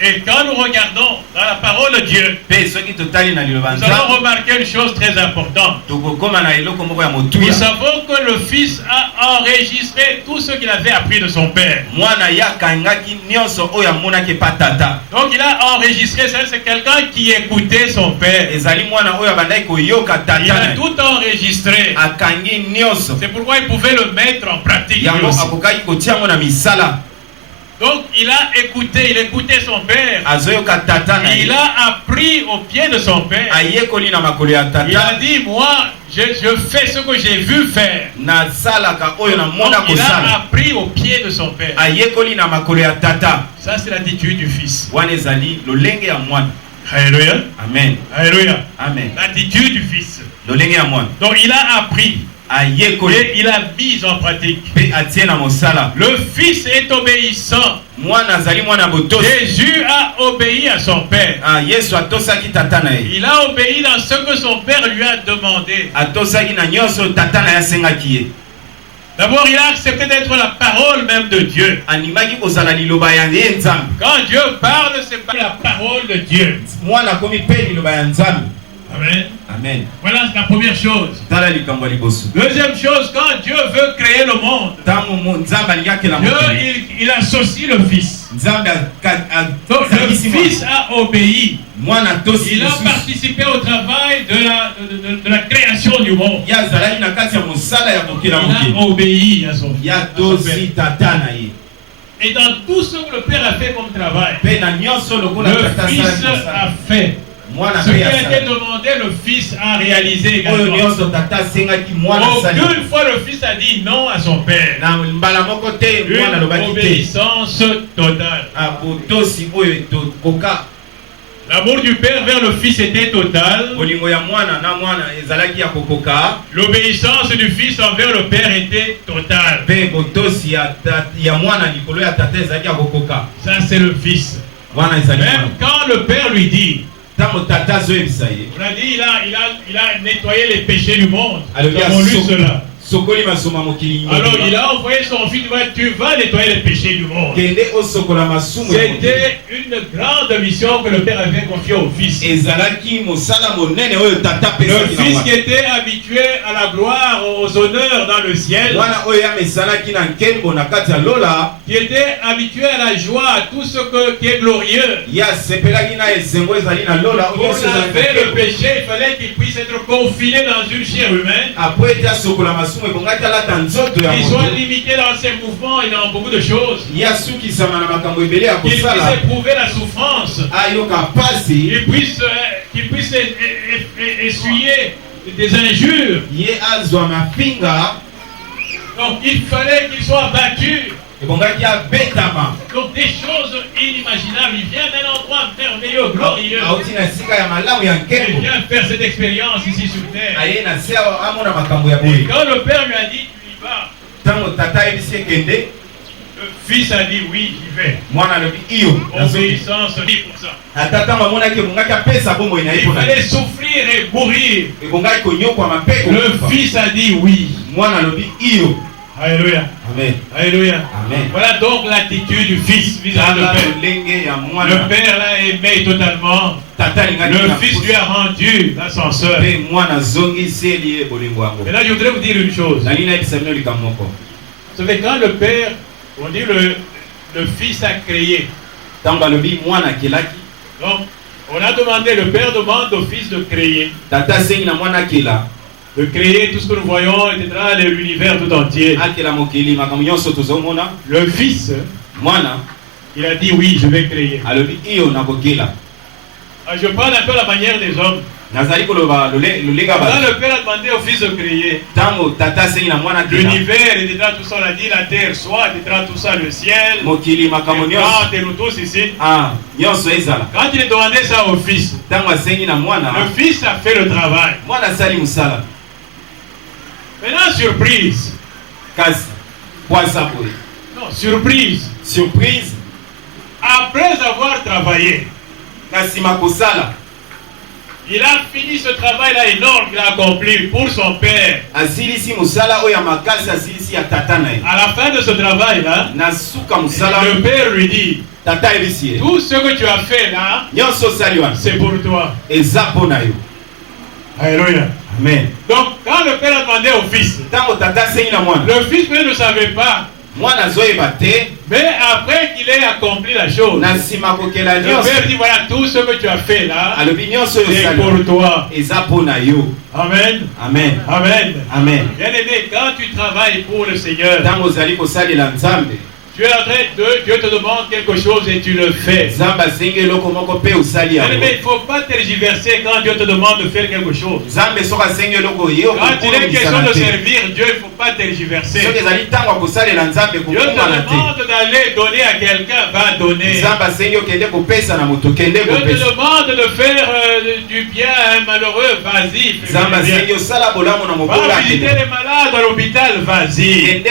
Et quand nous regardons dans la parole de Dieu, Pe soki totali na liloba nous allons nzambe. remarquer une chose très importante. Tokokoma na eloko moko ya Nous motuya. savons que le fils a enregistré tout ce qu'il avait appris de son père. Mwana ya kangaki nyonso oyo amonaki pa tata. Donc il a enregistré ça, c'est quelqu'un qui écoutait son père. Ezali mwana oyo abandaki koyoka tata Il a na ye. tout enregistré. Akangi nyonso. C'est pourquoi il pouvait le mettre en pratique. lui Yango aussi. akokaki kotia ngo na misala. Donc il a écouté, il écoutait son père. Azoyoka tata na Il ye. a appris au pied de son père. Ayekoli na makolo ya Il a tata. dit, moi, je fais ce que j'ai vu faire. Nasalaka oyo na Donc, mona il a kosala. appris au pied de son père. Ayekoli na makolo ya tata. Ça, c'est l'attitude du fils. Wana ezali lolenge ya mwana. Alléluia. Amen. Alléluia. Amen. L'attitude du fils. Lolenge ya mwana. Donc, il a appris Ayekoli et il a mis en pratique. pe atie na mosala. Le fils est obéissant. Mwana azali mwana botosi. Jésus a obéi à son père. Ah, Yesu atosaki tata na ye. Il a obéi dans ce que son père lui a demandé. Atosaki na nyonso tata na ye asengaki ye. D'abord, il a accepté d'être la parole même de Dieu. Animaki kozala liloba ya ye nzambe. Quand Dieu parle, c'est pas la parole de Dieu. Mwana akomi pe liloba ya nzambe. Amen. Amen. Voilà la première chose. Tala likambo ya liboso. Deuxième chose, quand Dieu veut créer le monde, Ntango nzambe alingakela Dieu, mokili. il associe le Fils. Nzambe Donc le azangisi mwana. Fils a obéi. Mwana atosi Il a lisusu. participé au travail de la création du monde. Ye azalaki na kati ya mosala ya Il kokela a mokili. obéi à son Ye père. atosi tata na ye. Et dans tout ce que le Père a fait comme travail, Pe na nyonso lokola le tata Fils asalaki a mosala. fait. Mwana Ce pe qui a été asala. demandé, le Fils a réalisé Oyo également. nyonso tata asengaki mwana asali. Aucune fois le Fils a dit non à son Père. Na mbala moko te mwana Une alobaki te. obéissance totale. Abotosi oyo etokoka. L'amour du Père vers le Fils était total. Bolingo ya mwana na mwana ezalaki ya kokoka. L'obéissance du Fils envers le Père était totale. Pe botosi ya mwana likolo ya tata ezalaki ya kokoka. Ça, c'est le Fils. Mwana ezali Même mwana. quand le Père lui dit, Ntango tata azoyebisa ye. on a dit, il a nettoyé les péchés du monde. Nous Alobia avons lu soki- cela. Alors il a envoyé son fils, tu vas nettoyer les péchés du monde. C'était une grande mission que le Père avait confiée au Fils. Le Fils qui était habitué à la gloire, aux honneurs dans le ciel, qui était habitué à la joie, à tout ce qui est glorieux. Pour laver le péché, il fallait qu'il puisse être confiné dans une chair humaine. Qu'il soit limité dans ses mouvements et dans beaucoup de choses. Qu'il puisse éprouver la souffrance. Qu'il puisse essuyer des injures. Donc il fallait qu'il soit battu. Donc des choses inimaginables. Il vient d'un endroit merveilleux, glorieux. Il vient faire cette expérience ici sur terre. Et quand le Père lui a dit, tu y vas, le Fils a dit, oui, j'y vais. Obéissance dit pour ça. Il fallait souffrir et mourir. Le Fils a dit oui. Alléluia. Amen. Alléluia. Amen. Voilà donc l'attitude du Fils vis-à-vis du Père. Le Père l'a aimé totalement. Le Fils lui a rendu l'ascenseur. Et là, je voudrais vous dire une chose. Vous savez, quand le Père, on dit le Fils a créé. Donc, on a demandé, le Père demande au Fils de créer. De créer tout ce que nous voyons, etc., l'univers tout entier. Le Fils, il a dit oui, je vais créer. Je parle un peu la manière des hommes. Quand le Père a demandé au Fils de créer l'univers, etc., tout ça, on a dit la terre soit, etc., tout ça, le ciel, les plantes et nous tous ici. Quand il a demandé ça au Fils, le Fils a fait le travail. Maintenant, surprise. Non, surprise. Surprise. Après avoir travaillé, il a fini ce travail-là énorme qu'il a accompli pour son Père. À la fin de ce travail-là, le Père lui dit, tout ce que tu as fait là, c'est pour toi. Alléluia. Amen. Donc, quand le Père a demandé au Fils, le Fils peut-être ne savait pas. Mais après qu'il ait accompli la chose, le Père dit, voilà, tout ce que tu as fait là, c'est pour toi. Amen. Amen. Amen. Amen. Bien-aimé, quand tu travailles pour le Seigneur, tu es en train de, Dieu te demande quelque chose et tu le fais. Mais il ne faut pas tergiverser quand Dieu te demande de faire quelque chose. Quand il est question de servir Dieu, il ne faut pas tergiverser. Dieu te demande d'aller donner à quelqu'un, va donner. Dieu te demande de faire du bien à un malheureux, vas-y. Va visiter les malades à l'hôpital, vas-y.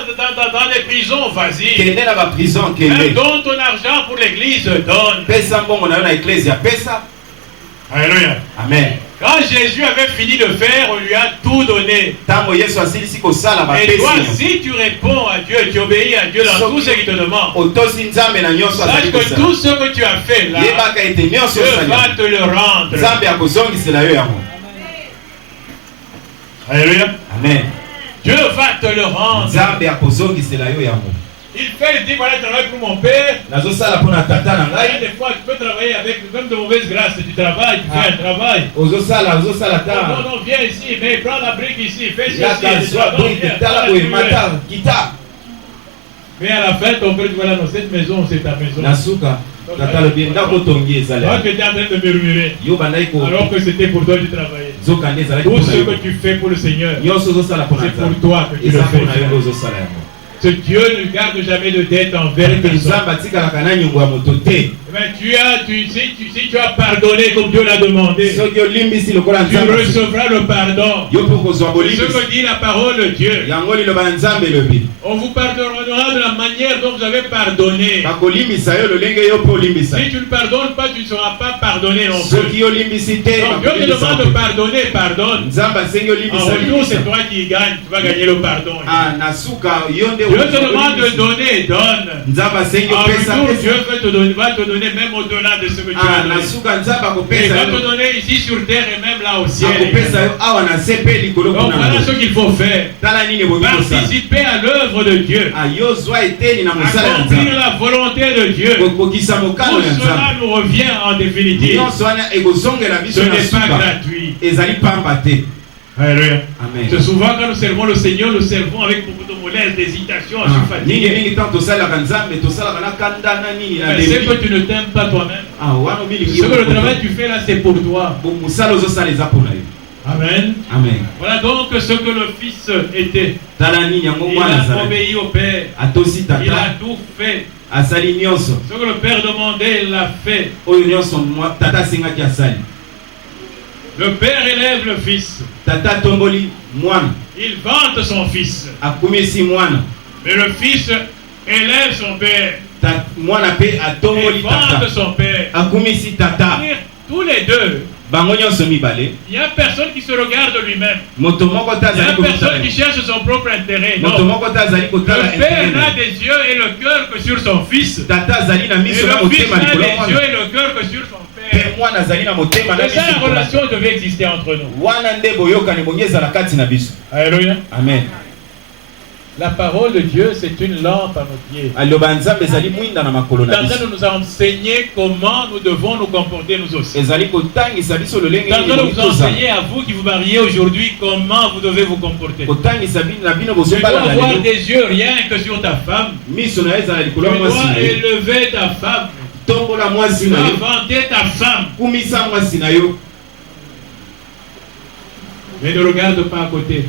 Va dans les prisons, vas-y. Donne ton argent pour l'église, donne. Alléluia. Amen. Quand Jésus avait fini de faire, on lui a tout donné. Et toi, si tu réponds à Dieu, tu obéis à Dieu dans tout ce qu'il te demande, sache que tout ce que tu as fait là, Dieu va te le rendre. Alléluia. Amen. Dieu va te le rendre. Il fait, il dit, voilà, je travaille pour mon père. Des fois, tu peux travailler avec même de mauvaise grâce. Tu travailles, tu fais un travail. Non, viens ici, mais prends la brique ici, fais ceci. Mais à la fin, ton père dit, voilà, dans cette maison, c'est ta maison. Toi, tu étais en train de murmurer, alors que c'était pour toi du travail. Tout ce que tu fais pour le Seigneur, c'est pour toi que tu le fais. Ce Dieu ne garde jamais de dette envers personne. Ben, si tu as pardonné comme Dieu l'a demandé, tu recevras le pardon. C'est ce que dit la parole de Dieu. On vous pardonnera de la manière dont vous avez pardonné. Si tu ne pardonnes pas, tu ne seras pas pardonné non plus. Donc Dieu te demande de pardonner, pardonne. En retour, c'est toi qui gagne, tu vas gagner le pardon. Dieu te demande de donner, donne. En retour, Dieu va te donner même au-delà de ce que tu as donné. Il va te donner ici sur terre et même là au ciel. Donc voilà ce qu'il faut faire. Participer à l'œuvre de Dieu. Accomplir la volonté de Dieu. Tout cela nous revient en définitive. Ce n'est pas gratuit. Alléluia. C'est souvent quand nous servons le Seigneur, nous servons avec beaucoup de mollesse, d'hésitation, je suis fatigué. Mais ce que tu ne t'aimes pas toi-même, ce que le travail que tu fais là, c'est pour toi. Amen. Amen. Voilà donc ce que le Fils était. Il a obéi au Père. Il a tout fait. Ce que le Père demandait, il l'a fait. Le Père élève le Fils. Il vante son Fils. Mais le Fils élève son Père. Il vante son Père. Tous les deux. Il n'y a personne qui se regarde lui-même. Il n'y a personne qui cherche son propre intérêt. Non. Le Père n'a des yeux et le cœur que sur son Fils. Et le Fils n'a des yeux et le cœur que sur son Père. C'est ça la relation devait exister entre nous. Alléluia. Amen. La parole de Dieu, c'est une lampe à nos pieds. Tantôt nous a enseigné comment nous devons nous comporter nous aussi. Tantôt nous a enseigné à vous qui vous mariez aujourd'hui comment vous devez vous comporter. Tu dois avoir des yeux rien que sur ta femme. Tu dois élever ta femme. Tu dois vanter ta femme. Mais ne regarde pas à côté.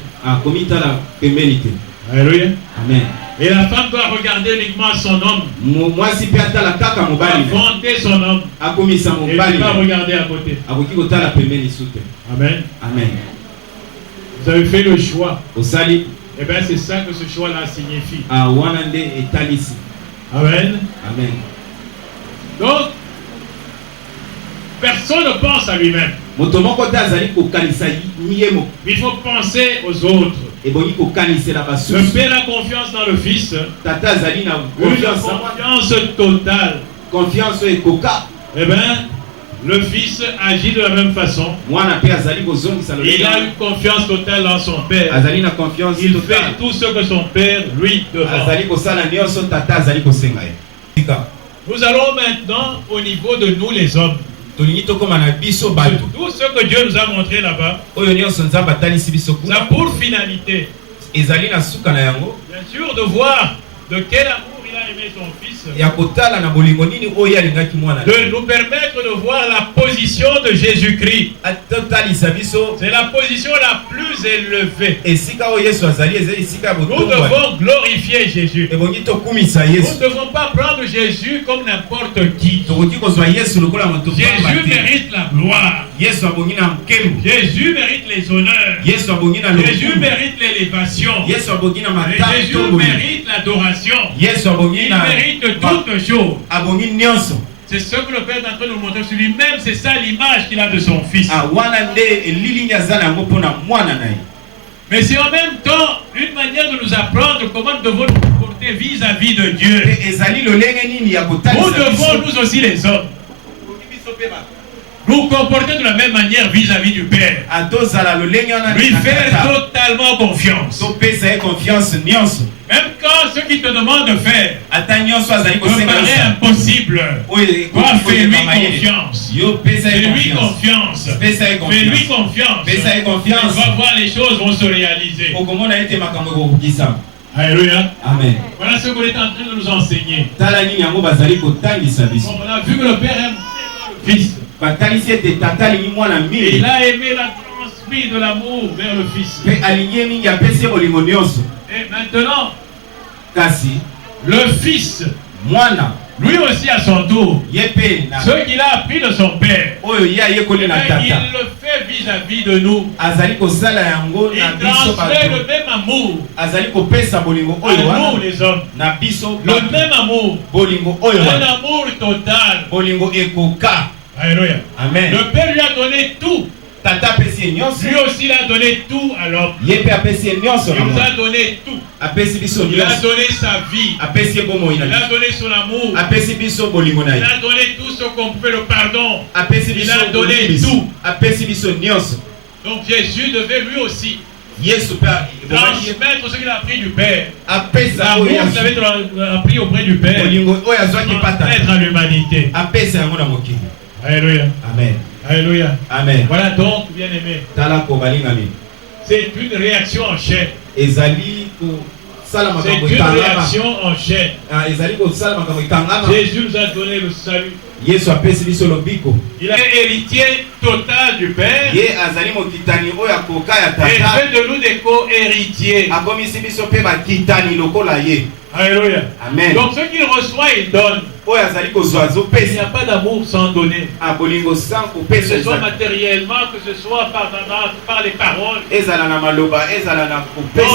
Alléluia. Amen. Et la femme doit regarder uniquement son homme. Vanter son homme. Et ne pas regarder à côté. Amen. Amen. Vous avez fait le choix. Et bien c'est ça que ce choix-là signifie. Amen. Amen. Donc, personne ne pense à lui-même. Il faut penser aux autres. Le Père a confiance dans le Fils. Une confiance totale. Eh bien, le Fils agit de la même façon. Il a une confiance totale dans son Père. Il fait tout ce que son Père lui demande. Nous allons maintenant au niveau de nous les hommes. Tout ce que Dieu nous a montré là-bas, ça a pour finalité, bien sûr, de voir de quel amour il a aimé son Fils, de nous permettre de voir la position de Jésus-Christ. C'est la position la plus élevée. Nous devons glorifier Jésus. Nous ne devons pas prendre Jésus comme n'importe qui. Jésus mérite la gloire. Jésus mérite les honneurs. Jésus mérite l'élévation. Jésus mérite l'adoration. Il mérite toutes choses. C'est ce que le Père est en train de nous montrer sur lui-même. C'est ça l'image qu'il a de son Fils. Mais c'est en même temps une manière de nous apprendre comment nous devons nous comporter vis-à-vis de Dieu. Nous devons, nous aussi les hommes, nous comporter de la même manière vis-à-vis du Père. Lui faire totalement confiance. Même quand ce qu'il te demande de faire me paraît impossible, toi fais-lui confiance. Fais-lui confiance. Fais-lui confiance. Tu vas voir, les choses vont se réaliser. Alléluia. Amen. Voilà ce qu'on est en train de nous enseigner. On a vu que le Père aime le Fils. Et il a aimé la transmis de l'amour vers le Fils. Et maintenant, le Fils Lui aussi à son tour, Yepe na. ce qu'il a appris de son père, Oyo ya yekoli na il tata. le fait vis-à-vis de nous. Azali ko sala yango Il na biso transmet le bato. même amour Azali ko pesa bolingo à oyo nous wana. les hommes. Na biso Le bato. même amour, Bolingo oyo un wana. amour total. Bolingo ekoka. Alléluia. Amen. Le Père lui a donné tout. Tata pesi nyonso. Lui aussi il a donné tout à l'homme. Yepe apesi nyonso Il na nous mwa. a donné tout. Apesi biso Il a nyonso. donné sa vie. Apesi bomo Il ina. a donné son amour. Apesi biso bolingo na Il ye. a donné tout ce qu'on pouvait, le pardon. Apesi Il biso a donné bolingo. tout. Apesi biso nyonso. Donc Jésus devait lui aussi Yesu pe transmettre ce qu'il a appris du Père. apesa L'amour oyo qu'il avait appris auprès du Père. bolingo oyo azwaki pata. Transmettre à l'humanité. Apesa yango na mokili. Alléluia. Amen. Alléluia. Amen. Voilà donc, bien aimé. Tala ko balingami. C'est une réaction en chaîne. Ezali ko sala C'est makambo une ekangama. réaction en chaîne. Ezali ko sala makambo ekangama. Jésus nous a donné le salut. Yesu apesi biso lobiko. Il est héritier total du Père. Ye azali mokitani oyo akoka ya Et tata. fait de nous des co-héritiers. Akomisi biso pe bakitani lokola ye. Alléluia. Amen. Donc ce qu'il reçoit, il donne. Oyo azali kozwa Il n'y azopesa. a pas d'amour sans donner. Abolingo sans Que kopesa ce soit ezali. matériellement, que ce soit par les paroles. Ezala na maloba, ezala na Non,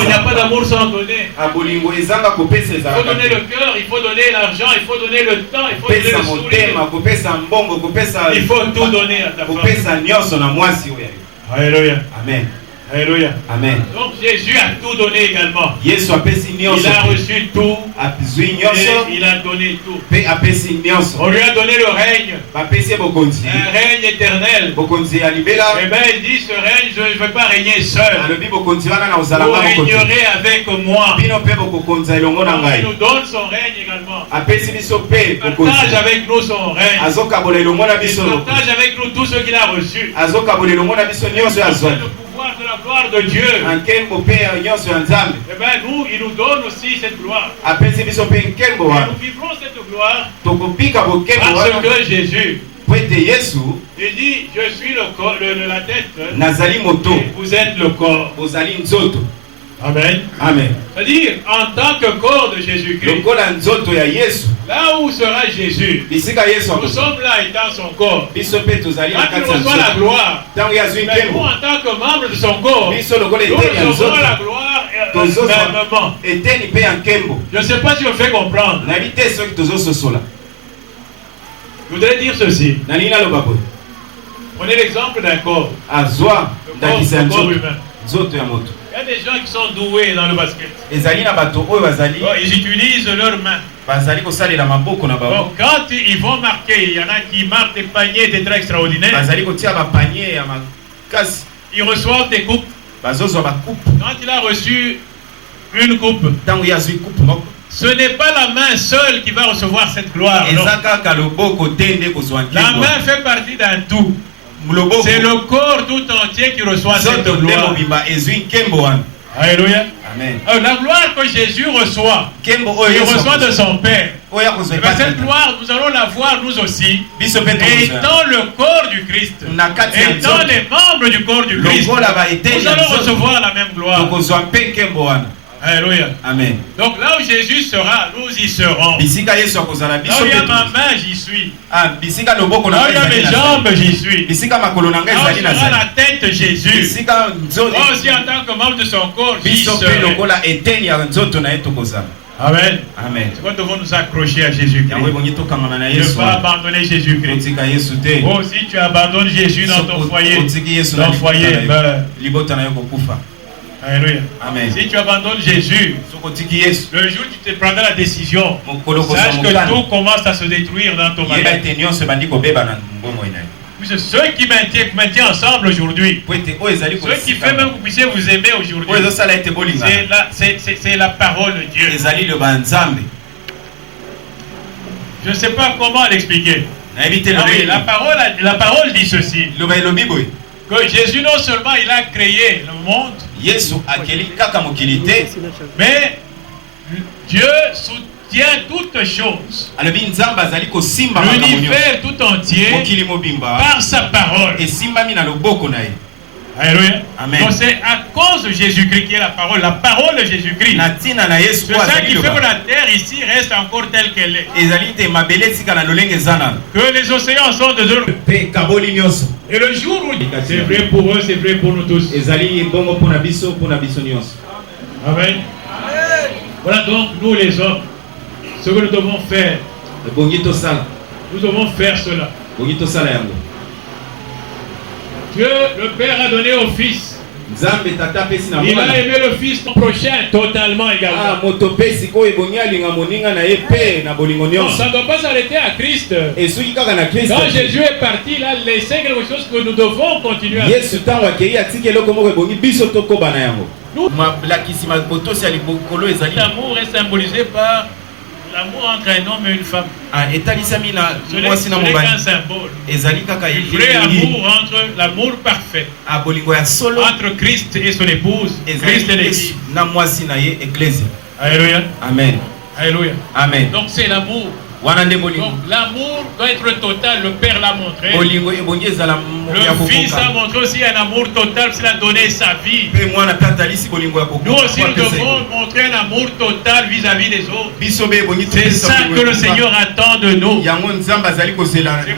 il n'y a pas kopesa. d'amour sans donner. Abolingo ezanga kopesa Il ezala. faut donner le cœur, il faut donner l'argent, il faut donner le temps, il faut donner Kopesa le sourire. motema, kopesa mbongo, kopesa Il faut tout donner à ta femme. kopesa nyonso na mwasi oyo. Alléluia. Amen. Alléluia. Amen. Donc Jésus a tout donné également. Yesu apesi Il nyonso. a reçu tout Apizwi et nyonso il a donné tout. pe apesi nyonso. On lui a donné le règne, Bapesi bokonzi. un règne éternel. Bokonzi ya libela. Eh bien, il dit, ce règne, je ne veux pas régner seul. Alobi bokonzi wana na ozala Vous nga bokonzi. régnerez avec moi. Bino pe bokokonza elongo na Donc, il ngai. nous donne son règne également. Apesi biso pe Il bokonzi. partage avec nous son règne. Azokabola elongo na Il biso. partage avec nous tout ce qu'il a reçu. Azokabola elongo na biso nyonso ya C'est zwa. le pouvoir de la gloire de Dieu. Nkembo pe ya nyonso ya Nzambe. Eh bien, nous, il nous donne aussi cette gloire. Apesi biso pe nkembo Et wana. nous vivrons cette gloire Tokopika bokembo parce wana. que Jésus, Po ete Yesu il dit, je suis le corps, la tête, nazali moto. et vous êtes le corps. Ozali nzoto. Amen. Amen. C'est-à-dire, en tant que corps de Jésus-Christ, Lokola nzoto ya Yesu. là où sera Jésus, Bisika Yesu nous ako. sommes là étant son corps. Biso pe tozali na Quand il kati ya reçoit la nzoto. gloire, Tango yazwi mais nous, nkembo. en tant que membre de son corps, Biso lokola nous eteni ya recevons nzoto. la gloire Tozo mêmement. eteni pe ya nkembo. Je ne sais pas si on fait comprendre. Nayebi te soki tozososola. Je voudrais dire ceci. Nalingi naloba boye. Prenez l'exemple d'un corps. Azwa ndakisa ya Le corps nzoto. humain. Nzoto ya moto. Il y a des gens qui sont doués dans le basket. Ezali na bato oyo bazali Bon, ils utilisent leurs mains. bazali kosalela maboko na Bon, bango. quand ils vont marquer, il y en a qui marquent des paniers, des très extraordinaires. Bazali kotia bapanier ya makasi. Ils reçoivent des coupes. Bazozwa bakupe. Quand il a reçu une coupe, Ntango ye azwi kupe moko. ce n'est pas la main seule qui va recevoir cette gloire. Non. Eza kaka loboko te nde kozwa La nkembo. main fait partie d'un tout. Loboko. C'est le corps tout entier qui reçoit cette Nzoto nde gloire. mobimba ezwi nkembo wana. Alléluia. Amen. Alors, la gloire que Jésus reçoit, Nkembo oyo il Yesu reçoit de son Père. oyo akozwa Eh bien, cette epati. gloire, nous allons la voir nous aussi. Biso pe tokozwa. Étant le corps du Christ, Na kati ya étant nzoto. les membres du corps du Christ, Lokola baeteni nous ya allons nzoto. recevoir la même gloire. Tokozwa mpe nkembo wana. Alléluia. Amen. Donc là où Jésus sera, nous y serons. Bisika Yesu akozala Là biso où il y a pe. ma main, j'y suis. Ah, bisika loboko na Là où il y a ngai mes ezali na jambes, zali. j'y suis. Bisika makolo na ngai Là où ezali na sera zali. la tête, Jésus. Bisika nzoto. Moi aussi, en tant que membre de son corps, j'y Biso pe serai. lokola eteni ya nzoto na ye tokozala. Amen. Amen. C'est quoi devons nous accrocher à Jésus-Christ. Yango ebongi tokangama na Ne Yesu. pas abandonner Jésus-Christ. Otika Yesu te. Oh, si tu abandonnes Jésus dans ton foyer, Otiki Yesu na ton foyer meurt. libota na yo kokufa. Alléluia. Amen. Si tu abandonnes Jésus, Soko otiki Yesu. le jour où tu te prendras la décision, Mokolo kozwa sache que mokano. tout commence à se détruire dans ton Yeba malade. ete nyonso ebandi kobeba na mbongo na ye. Puisque ceux qui maintiennent ensemble aujourd'hui, Po ete oyo ezali ceux qui fait même que vous puissiez vous aimer oyo aujourd'hui, ezosala ete bolinga c'est la parole de Dieu. ezali loba Nzambe. Je ne sais pas comment l'expliquer. Nayebi te Ah oui, loba la parole dit ceci, loba elobi boye. que Jésus non seulement il a créé le monde, Yesu akeli kaka mokili te. mais Dieu soutient toutes choses. Alobi Nzambe azali kosimba makambo nyonso. L'univers tout entier Mokili mobimba par sa parole. esimbami na loboko na ye. Alléluia. Amen. Donc c'est à cause de Jésus-Christ qui est la parole de Jésus-Christ. C'est ça qui fait que la terre ici reste encore telle qu'elle est. Que les océans sont de l'eau. Et le jour où c'est vrai pour eux, c'est vrai pour nous tous. Amen. Voilà donc nous les hommes, ce que nous devons faire. Nous devons faire cela. Dieu, le Père a donné au Fils. Il a aimé le Fils prochain totalement également. Donc, ça ne doit pas s'arrêter à Christ. Quand Jésus est parti, il a laissé quelque chose que nous devons continuer à faire. L'amour est symbolisé par l'amour entre un homme et une femme. Ce n'est qu'un symbole. Le vrai amour entre l'amour parfait entre Christ et son épouse, Christ et l'Église. Alléluia. Amen. Alléluia. Amen. Donc c'est l'amour. Donc l'amour doit être total, le Père l'a montré. Le Fils a montré aussi un amour total, parce qu'il a donné sa vie. Nous aussi nous devons montrer un amour total vis-à-vis des autres. C'est ça que le Seigneur attend de nous. C'est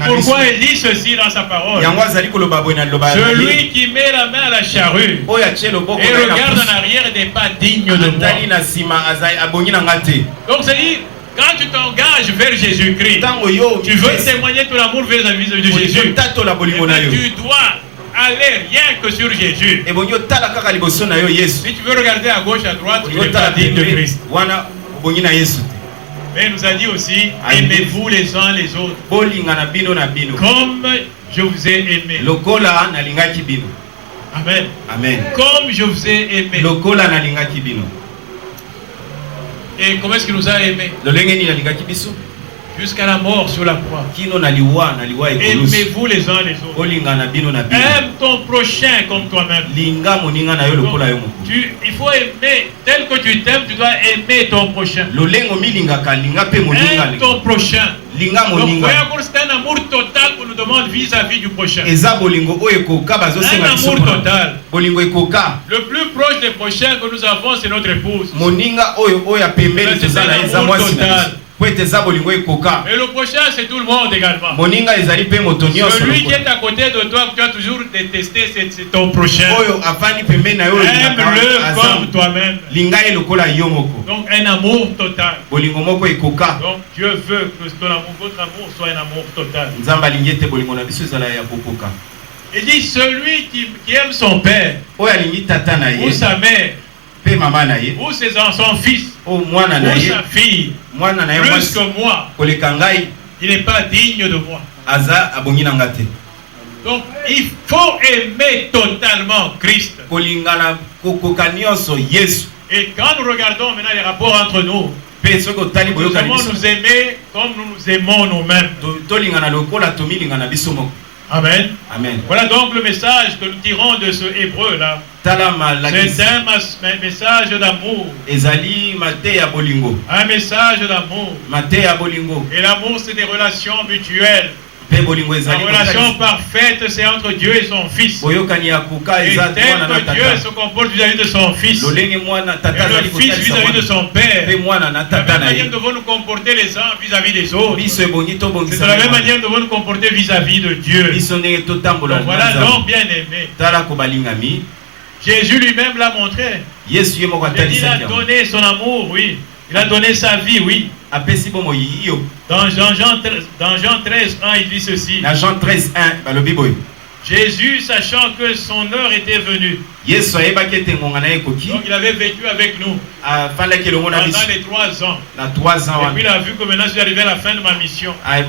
pourquoi il dit ceci dans sa parole. Celui qui met la main à la charrue et regarde en arrière n'est pas digne de moi. Donc c'est dit, quand tu t'engages vers Jésus-Christ, tu veux témoigner ton amour vis-à-vis de Jésus. Tu dois aller rien que sur Jésus. Si tu veux regarder à gauche, à droite, tu n'es pas digne de Christ. Mais il nous a dit aussi, aimez-vous les uns les autres. Comme je vous ai aimé. Amen. Amen. Comme je vous ai aimé. Et comment est-ce qu'il nous a aimés? Jusqu'à la mort sur la croix. Aimez-vous les uns les autres. Aime ton prochain comme toi-même. Il faut aimer tel que tu t'aimes, tu dois aimer ton prochain. Aime ton prochain. Donc, c'est un amour total qu'on nous demande vis-à-vis du prochain. Un amour total. Le plus proche des prochains que nous avons, c'est notre épouse. C'est un amour total. Mais le prochain, c'est tout le monde également. Celui qui est à côté de toi, que tu as toujours détesté, c'est ton prochain. Aime-le comme toi-même. Donc un amour total. Donc Dieu veut que votre amour soit un amour total. Il dit celui qui aime son père ou sa mère ou son fils ou sa fille plus que moi, il n'est pas digne de moi. Donc il faut aimer totalement Christ. Et quand nous regardons maintenant les rapports entre nous, nous devons nous aimer comme nous nous aimons nous-mêmes. Amen. Amen. Voilà donc le message que nous tirons de ce hébreu là. C'est un message d'amour. Un message d'amour. Et l'amour, c'est des relations mutuelles. La relation parfaite, c'est entre Dieu et son Fils. Et tel que Dieu se comporte vis-à-vis de son Fils, et le Fils vis-à-vis de son Père, de la même manière nous devons nous comporter les uns vis-à-vis des autres. C'est de la même manière nous devons nous comporter vis-à-vis de Dieu. Donc voilà donc bien aimé. Jésus lui-même l'a montré. Il a donné son amour, oui. Il a donné sa vie, oui. Dans Jean 13, 1, il dit ceci. Jésus, sachant que son heure était venue, donc il avait vécu avec nous pendant les 3 ans. Et puis il a vu que maintenant je suis arrivé à la fin de ma mission. Il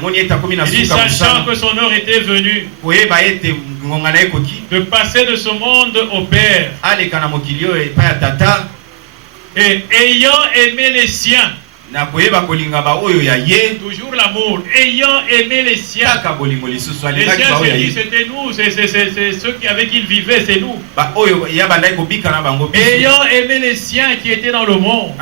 dit, sachant que son heure était venue de passer de ce monde au Père, et ayant aimé les siens, toujours l'amour, ayant aimé les siens. Les siens, c'était nous, c'est ceux avec qui il vivait, c'est nous. Ayant aimé les siens qui étaient dans le monde,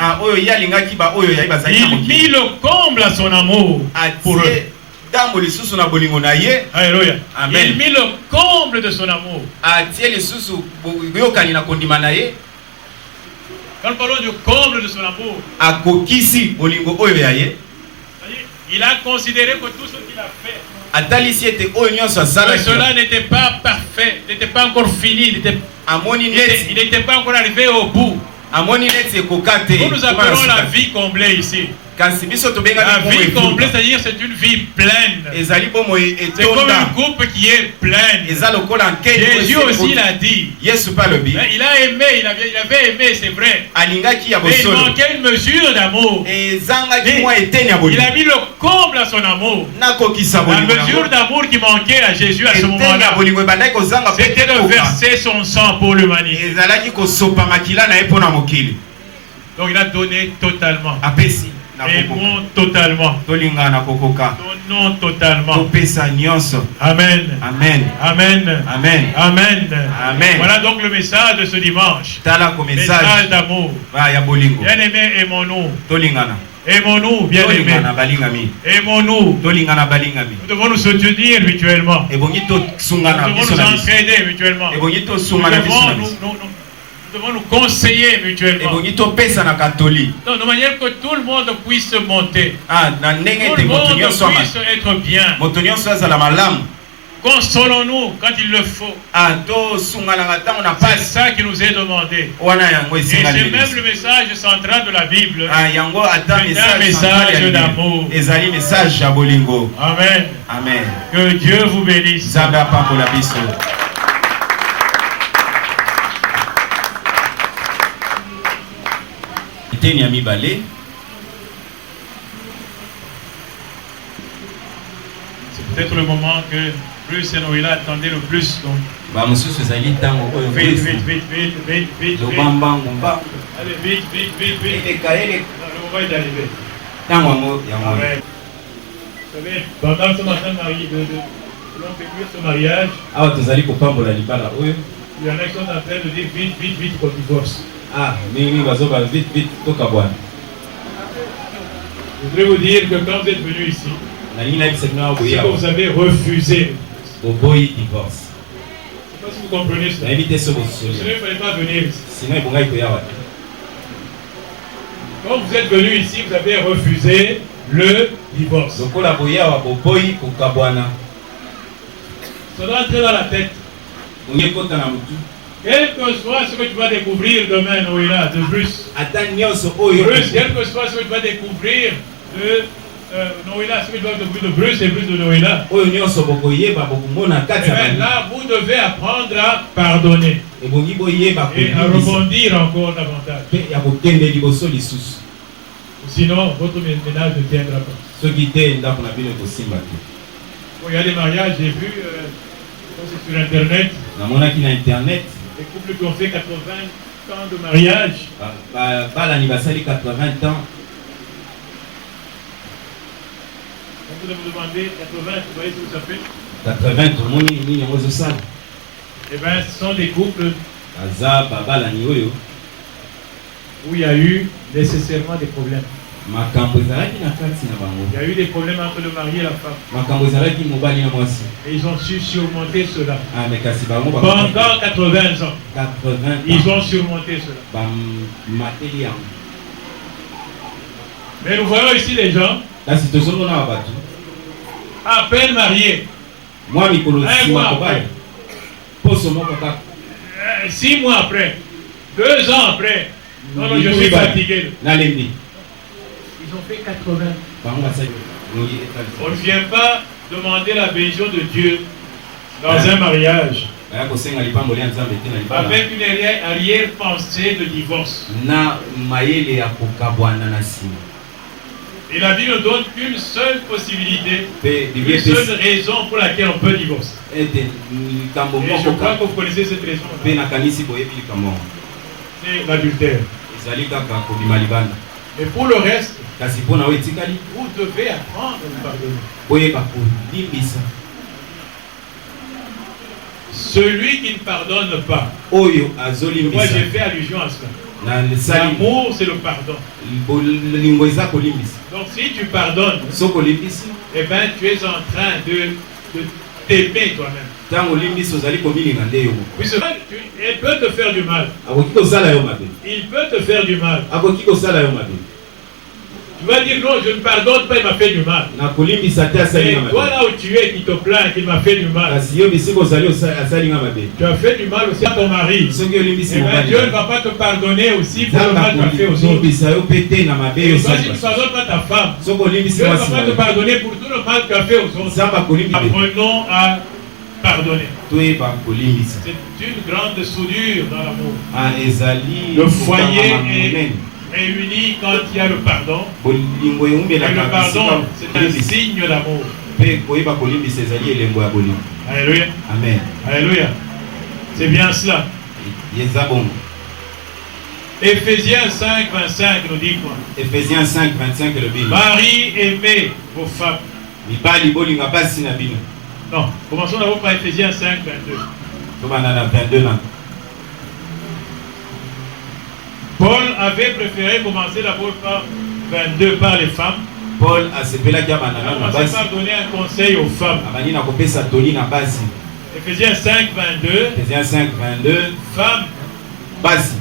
il mit le comble à son amour pour eux. ntango lisusu na bolingo na ye. Alléluia. Amen. Il mit le comble de son amour. Atie lisusu boyokani na kondima na ye. Quand nous parlons du comble de son amour, akokisi bolingo oyo ya ye. Il a considéré que tout ce qu'il a fait, atalisi ete oyo nyonso asalaki, cela n'était pas parfait, n'était pas encore fini, il n'était pas encore arrivé au bout. Nous nous appelons la vie comblée ici. La vie comblée, c'est-à-dire c'est une vie pleine. C'est comme une coupe qui est pleine. Jésus aussi l'a dit. Il a aimé, il avait aimé, c'est vrai. Mais il manquait une mesure d'amour. Il a mis le comble à son amour. La mesure d'amour qui manquait à Jésus à ce moment-là, c'était de verser son sang pour l'humanité. Donc il a donné totalement. Aimons totalement. Donnons totalement. Amen. Amen. Amen. Amen. Amen. Amen. Voilà donc le message de ce dimanche. Message d'amour. Bien-aimés, aimons-nous. Aimons-nous, bien-aimés. Aimons-nous. Nous devons nous soutenir mutuellement. Nous devons nous entraider mutuellement. Nous devons nous conseiller mutuellement. Donc, de manière que tout le monde puisse monter. Tout le monde puisse être bien. Consolons-nous quand il le faut. C'est ça qui nous est demandé. Et c'est même le message central de la Bible. C'est un message d'amour. Amen. Amen. Que Dieu vous bénisse. C'est peut-être le moment que Bruce et Noéla attendaient le plus. Donc, vite. Allez, vite. Le moment est arrivé. Amen. Vous savez, pendant ce matin, ce mariage, il y en a qui sont en train de dire vite qu'on divorce. Je voudrais vous dire que quand vous êtes venu ici, c'est que vous avez refusé. Je ne sais pas si vous comprenez cela. Sinon, il ne fallait pas venir ici. Quand vous êtes venu ici, vous avez refusé le divorce. Ça doit entrer dans la tête. Quel que soit ce que tu vas découvrir demain, Noéla, de Bruce. Bruce, quel que soit ce que tu vas découvrir de Noéla, ce que tu vas découvrir de Bruce et Bruce de Noéla. Là, vous devez apprendre à pardonner. Et à rebondir encore davantage. Sinon, votre ménage ne tiendra pas. Il y a des mariages, j'ai vu, c'est sur Internet. Les couples qui ont fait 80 ans de mariage. Quand vous demandez 80, vous voyez ce que ça fait? 80, eh bien, ce sont des couples où il y a eu nécessairement des problèmes. Il y a eu des problèmes entre le mari et la femme. Et ils ont su surmonter cela. Pendant 80 ans, ils ont surmonté cela. Mais nous voyons ici des gens à peine mariés. 1 mois après. 6 mois après. 2 ans après. Non, je suis fatigué. Ils ont fait 80. On ne vient pas demander la bénédiction de Dieu dans un mariage avec une arrière-pensée de divorce. Et la Bible ne donne qu'une seule possibilité, une seule raison pour laquelle on peut divorcer. Et je crois que vous connaissez cette raison. C'est l'adultère. Et pour le reste, vous devez apprendre à pardonner. Celui qui ne pardonne pas, moi j'ai fait allusion à cela. L'amour, c'est le pardon. Donc si tu pardonnes, eh ben, tu es en train de t'aimer toi-même. Puisque il peut te faire du mal. Il peut te faire du mal. Tu vas dire non, je ne pardonne pas, il m'a fait du mal. Et toi là où tu es qui te plaint qu'il m'a fait du mal, tu as fait du mal aussi à ton mari. Et bien Dieu ne va pas te pardonner aussi pour le mal que tu as fait aux autres. Et toi si tu ne pardonnes pas ta femme, Dieu ne va pas te pardonner pour tout le mal que tu as fait aux autres. Apprenons à pardonner. C'est une grande soudure dans l'amour. Le foyer est réunis quand il y a le pardon. Et le pardon, c'est un signe d'amour. Alléluia. Amen. Alléluia. C'est bien cela. Éphésiens 5, 25 nous dit quoi? Éphésiens 5, 25 le Bible. Marie, aimez vos femmes. Non, commençons d'abord par Éphésiens 5, 22. Paul avait préféré commencer d'abord par 22 par les femmes. Paul a commencé par donner un conseil aux femmes. Éphésiens 5, 22. Femmes,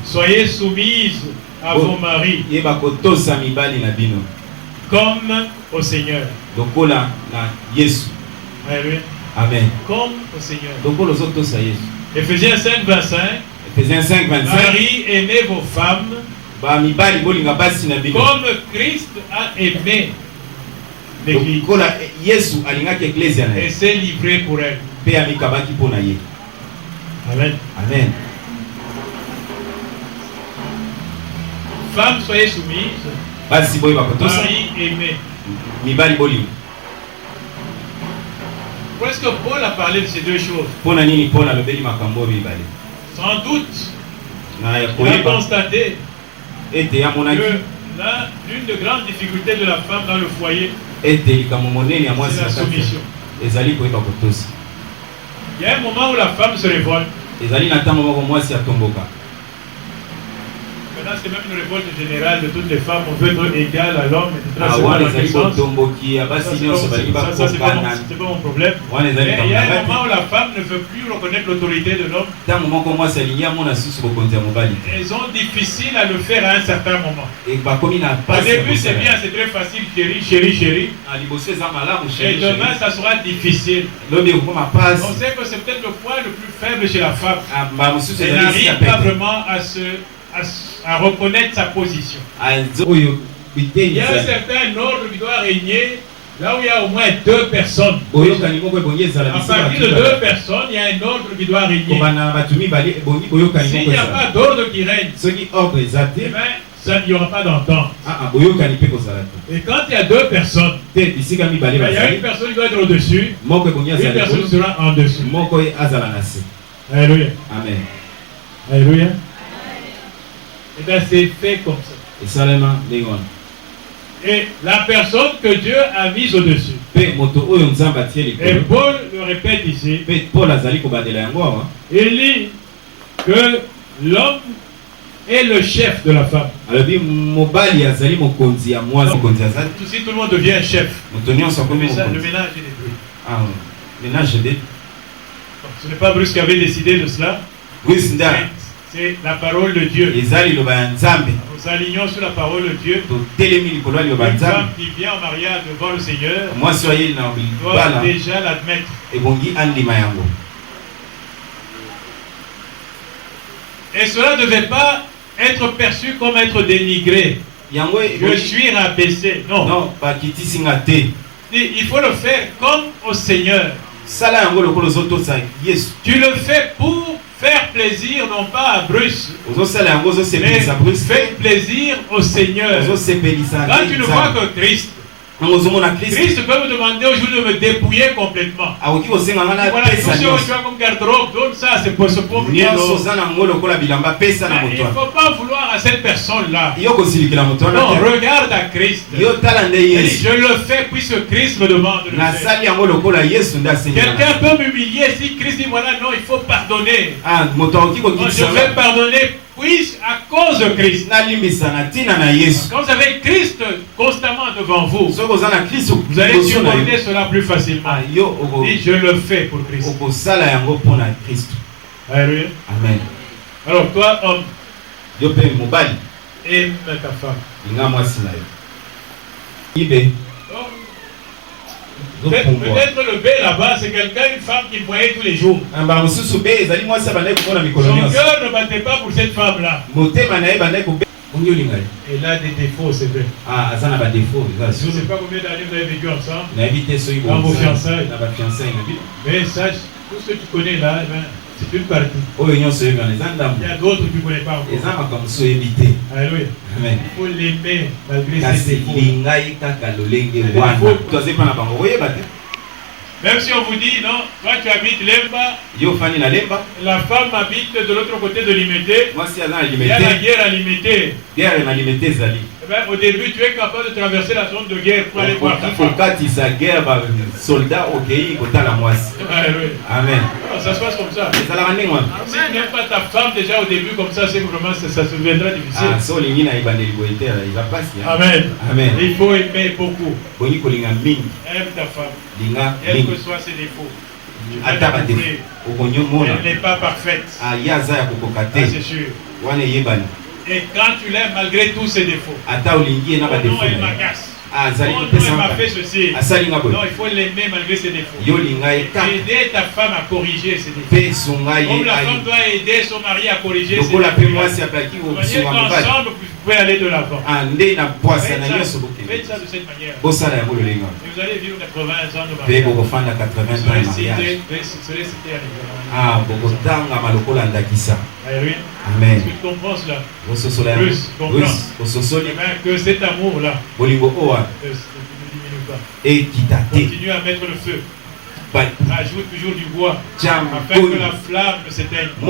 soyez soumises à vos maris comme au Seigneur. Alléluia. Amen. Comme au Seigneur. Éphésiens 5, 25. Éphésiens 5, 25. Marie, aimez vos femmes comme Christ a aimé l'Église et s'est livré pour elle. Amen. Amen. Femmes, soyez soumises. Marie, aimez. Pourquoi est-ce que Paul a parlé de ces deux choses? Sans doute, il a constaté que l'une des grandes difficultés de la femme dans le foyer, c'est la soumission. Il y a un moment où la femme se révolte. Maintenant, c'est même une révolte générale de toutes les femmes. On veut être égal à l'homme, etc. Ça, c'est pas mon problème. Mais il y a un moment où la femme ne veut plus reconnaître l'autorité de l'homme. Elles sont difficiles à le faire à un certain moment. Au début, c'est bien, c'est très facile, chérie. Et demain, ça sera difficile. On sait que c'est peut-être le point le plus faible chez la femme. Elle n'arrive pas vraiment à reconnaître sa position. Il y a un certain ordre qui doit régner là où il y a au moins deux personnes. À partir de deux personnes, il y a un ordre qui doit régner. S'il n'y a pas d'ordre qui règne, il n'y aura pas d'entente. Et quand il y a deux personnes, il y a une personne qui doit être au-dessus, une personne sera en dessous. Alléluia. Amen. Alléluia. Et bien c'est fait comme ça. Et la personne que Dieu a mise au-dessus. Et Paul le répète ici. Il dit que l'homme est le chef de la femme. Si tout le monde devient chef, le ménage est détruit. Ce n'est pas Bruce qui avait décidé de cela. C'est la parole de Dieu. Nous alignons sur la parole de Dieu. Une femme qui vient en mariage devant le Seigneur doit déjà l'admettre. Et cela ne devait pas être perçu comme être dénigré. Je suis rabaissé. Non. Il faut le faire comme au Seigneur. Tu le fais pour faire plaisir non pas à Bruce, mais faire plaisir au Seigneur. Quand tu ne vois que Christ, Christ peut me demander aujourd'hui de me dépouiller complètement. Voilà, tout ce que tu as comme garde-robe, donne ça, c'est pour ce pauvre Dieu. Il ne faut pas vouloir à cette personne-là. Non, regarde à Christ. Je le fais puisque Christ me demande de le faire. Quelqu'un peut m'humilier si Christ dit voilà, non, il faut pardonner. Je vais pardonner à cause de Christ. Quand vous avez Christ constamment devant vous, vous allez supporter cela plus facilement. Et je le fais pour Christ. Alléluia. Amen. Alors toi, homme, aime ta femme. Peut-être le B là-bas, c'est quelqu'un, une femme qui voyait tous les jours. Son cœur ne battait pas pour cette femme-là. Elle a des défauts, c'est vrai. Je ne sais pas combien d'années vous avez vécu ensemble. Dans vos fiançailles. Mais sache, tout ce que tu connais là, c'est une partie. Il y a d'autres que tu ne connais pas encore. Alléluia. Amen. Il faut l'aimer malgré ses défauts. Même si on vous dit, non, toi tu habites Lemba, la femme habite de l'autre côté de Limité, il y a la guerre à Limité. Au début, tu es capable de traverser la zone de guerre pour aller voir ta femme. Amen. Ça se passe comme ça. Si tu n'aimes pas ta femme déjà au début comme ça, c'est que vraiment ça se deviendra difficile. Amen. Amen. Il faut aimer beaucoup. Aime ta femme. Quels que soient ses défauts. Elle n'est pas parfaite. C'est sûr. Et quand tu l'aimes malgré tous ses défauts, non, elle m'agace. Elle m'a fait ceci. Non, il faut l'aimer malgré ses défauts. Aider ta femme à corriger ses défauts. Comme la femme doit aider son mari à corriger ses défauts. Ensemble, vous pouvez aller de l'avant. Faites ça de cette manière. Et vous allez vivre 80 ans de mariage. Vous serez cité à l'église. Alléluia. Amen. Est-ce que tu comprends cela? Plus, comprends. Que cet amour-là ne diminue pas. Continue à mettre le feu. Ajoute toujours du bois afin que la flamme ne s'éteigne pas.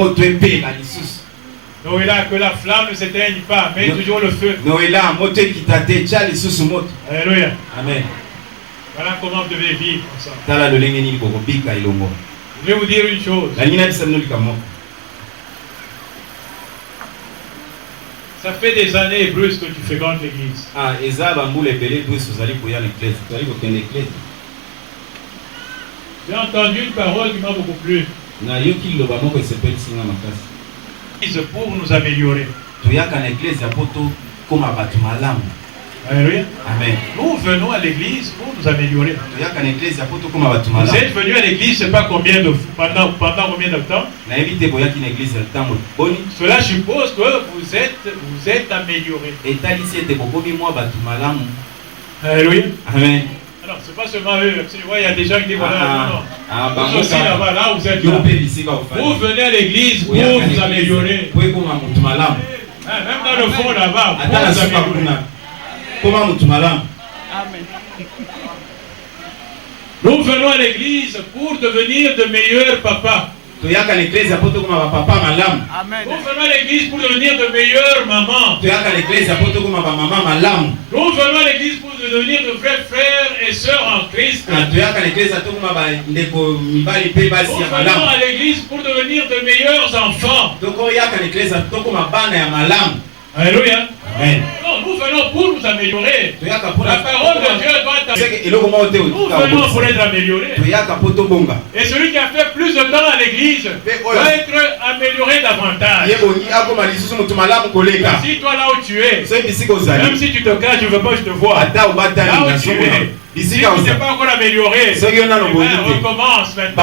Noëlla, que la flamme ne s'éteigne pas, mets toujours le feu. Alléluia. Amen. Voilà comment vous devez vivre ensemble. Je vais vous dire une chose. Ça fait des années, Bruce, que tu fréquentes l'église. J'ai entendu une parole qui m'a beaucoup plu. Pour nous améliorer. Alléluia. Amen. Nous venons à l'église pour nous améliorer. Vous êtes venu à l'église, je ne sais pas pendant combien de temps. Cela suppose que vous êtes amélioré. Alléluia. Amen. Alors, ce n'est pas seulement eux. Il y a des gens qui disent voilà, non. Vous aussi là-bas, là vous êtes là. Vous venez à l'église pour vous améliorer. Même dans le fond là-bas, pour vous améliorer. Nous venons à l'église pour devenir de meilleurs papas. Nous venons à l'église pour devenir de meilleures mamans. Nous venons à l'église pour devenir de vrais frères et sœurs en Christ. Nous venons à l'église pour devenir de meilleurs enfants. Alléluia. Amen. Non, nous venons pour nous améliorer. La parole de Dieu doit t'améliorer. Nous venons pour être améliorés. Et celui qui a fait plus de temps à l'église doit être amélioré davantage. Si toi là où tu es, même si tu te caches, je ne veux pas que je te vois. Là où tu es, si tu n'es pas encore amélioré, recommence maintenant.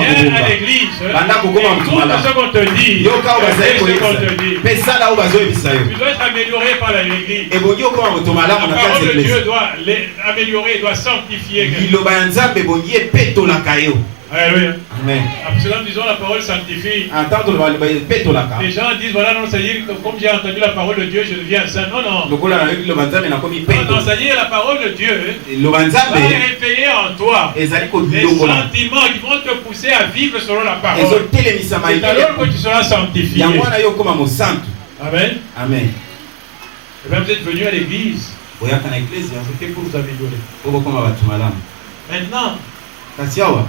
Viens à l'église. Écoute ce qu'on te dit. Tu dois être amélioré par l'église. La parole de Dieu doit l'améliorer, doit sanctifier. Alléluia. Amen. Parce que quand nous disons la parole sanctifie, Entendre le les gens disent voilà, non, ça y est, comme j'ai entendu la parole de Dieu, je deviens saint. Non, non. lokola na yoki lobanzambe na komi Non, peto. non, ça y est, la parole de Dieu va Lobanzambe réveiller en toi ezali les kodongola. sentiments qui vont te pousser à vivre selon la parole. Ezotelemisa C'est alors que tu seras sanctifié. yango wana yo koma mosantu. Amen. Amen. Et bien vous êtes venu à l'église, Boyaka na ecclesia c'était pour vous améliorer. po bokoma bato malamu. Maintenant, Kasi awa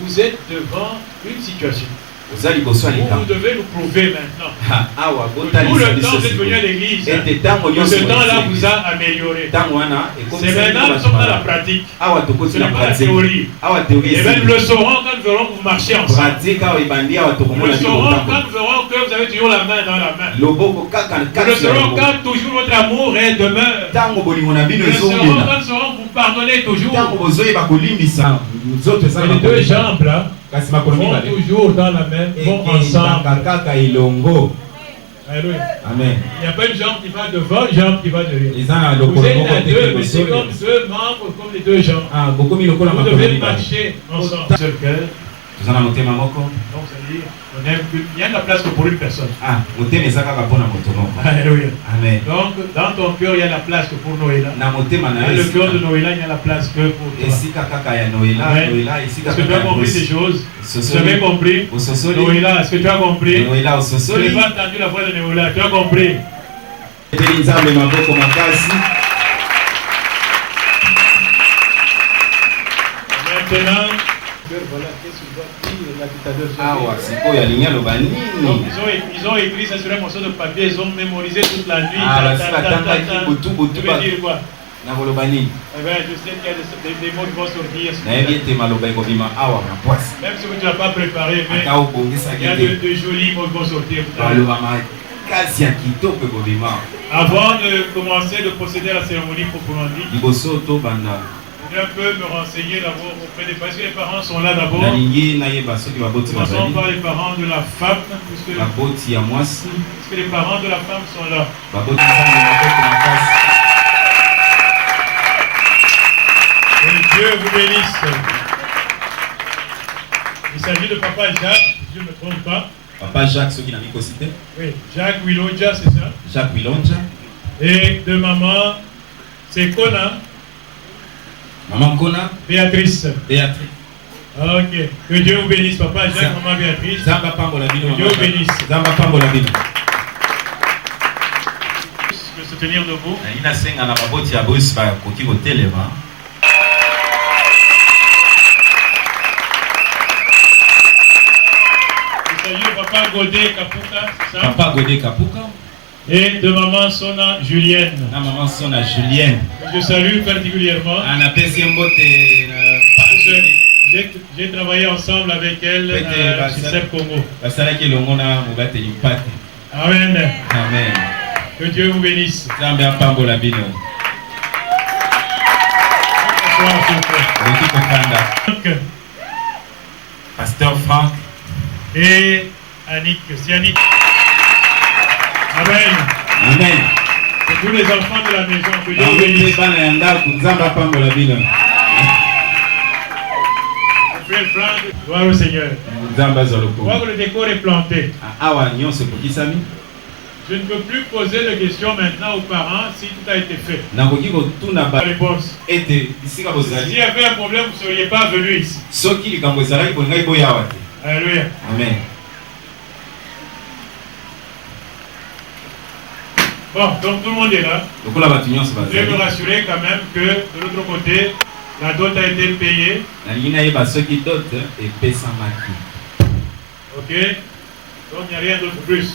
vous êtes devant une situation oza liboso ya où vous likambo. devez nous prouver maintenant. Awa Tout botalisa le temps, biso vous êtes venu à sikoyo. l'église. Ete ntango Que nyonso ce temps-là boyesi vous a amélioré. ntango wana C'est ekomisa maintenant que nous sommes dans la pratique. awa Ce tokoti n'est na pas la pratique. théorie. Awa théorie Et même nous le esili. saurons quand nous verrons que vous marchez ensemble. Pratique awa ebandi awa Nous tokomona le bino saurons quand kotambola. nous verrons que vous avez toujours la main dans la main. Loboko kaka na Nous le kati ya saurons loboko. quand toujours votre amour est demeure. Ntango bolingo na bino Nous le saurons ezongela. quand nous saurons que vous pardonnez toujours. Ntango bozoyeba kolimbisa nzoto eza Et na les deux makolo. jambes là Kasi makolo vont mibale toujours dans la main, vont ensemble. ekendaka kaka elongo. Alléluia. Amen. Il n'y a pas une jambe qui va devant, une jambe qui va derrière. eza na Vous lokolo êtes moko à te deux, mais c'est liboso. comme deux membres, comme les deux jambes. Ah, bokomi lokola Vous makolo devez mibale. marcher ensemble. Seul cœur. toza na motema moko. Donc, c'est-à-dire, on aime que- il y a de la place que pour une personne. Ah, motema eza kaka mpona moto moko. Alléluia. Amen. Donc, dans ton cœur, il y a la place que pour Noëlla. Na motema na Dans yo le cœur de esika- Noëlla, il y a la place que pour toi. esika kaka ya noela Amen. noela esika Est-ce que tu kaka as ya compris ces bosi. choses? Sosoli. Tu avais compris? Ososoli. Noëlla, est-ce que tu as compris? noela Je n'ai ososoli. pas entendu la voix de Noëlla. Tu as compris? epeli nzambe maboko makasi. Maintenant, voilà, qu'est-ce que je dois dire là tout à l'heure? awa sikoyo alingi aloba Donc, nini. ils ont écrit ça sur un morceau de papier, ils ont mémorisé toute la nuit. Ah, Ta, la ta, sila ta, ta, tangaki ta. butu Tu butu veux dire quoi? na koloba nini. Eh bien, je sais qu'il y a des mots qui vont sortir. nayebi ete maloba ekobima awa na pwasi. Même si tu n'as pas préparé, mais ata obongisaki il y a te de jolis mots qui vont sortir. tout à l'heure. baloba makasi ya kitoko ekobima. Avant de commencer de procéder à la cérémonie proprement dit, liboso tobanda je vais un peu me renseigner d'abord auprès des parents. Est-ce que les parents sont là d'abord? nalingi nayeba soki baboti Commençons bazali par les parents de la femme, puisque baboti ya mwasi est-ce que les parents de la femme sont là? baboti nzambe maboko makasi. Que Dieu vous bénisse. Il s'agit de papa Jacques, si je ne me trompe pas. papa Jacques soki na mikosi te. Oui, Jacques Wilonja, c'est ça. Jacques Wilonja. Et de maman, c'est Kona, Maman Kona Béatrice. Béatrice. Ok. Que Dieu vous bénisse, papa Jacques, maman Béatrice. Zamba pambola bino Que Dieu vous bénisse. Zamba pambola bino. Je veux soutenir de vous. Naina senga na baboti ya bosi ba koki kotelema. Il s'agit de papa Godé Kapuka, c'est ça. Papa Godé Kapuka. Et de maman Sona Julienne. Na maman Sona Julienne. Je salue particulièrement. Ana pesi mbote Parce que j'ai travaillé ensemble avec elle à CICEP Congo. basalaki elongo na mobateli mpate. Amen. Amen. Que Dieu vous bénisse. Nzambe apambola bino. Bonsoir, s'il vous plaît. Okoki kofanda. Donc, Pasteur Franck. et Annick, c'est Annick. Amen. Amen. Et tous les enfants de la maison, que Dieu vous Bango mpe bénisse. bana ya ndako nzambe apambola bino. Frère Franck, gloire au Seigneur. Nzambe azwa Je lokumu. vois que le décor est planté. Awa nyonso ekokisami. Je ne peux plus poser de questions maintenant aux parents si tout a été fait. nakoki kotuna La réponse. ete bisika S'il bozali y avait un problème, vous ne seriez pas venu ici. soki likambo ezalaki bolingai boyawa te. Alléluia. Amen. Bon, donc tout le monde est là. lokola bato nyonso Je vais me bazali rassurer quand même que de l'autre côté, la dot a été payée. nalingi nayeba soki dote epesamaki. Ok? Donc il n'y a rien d'autre plus.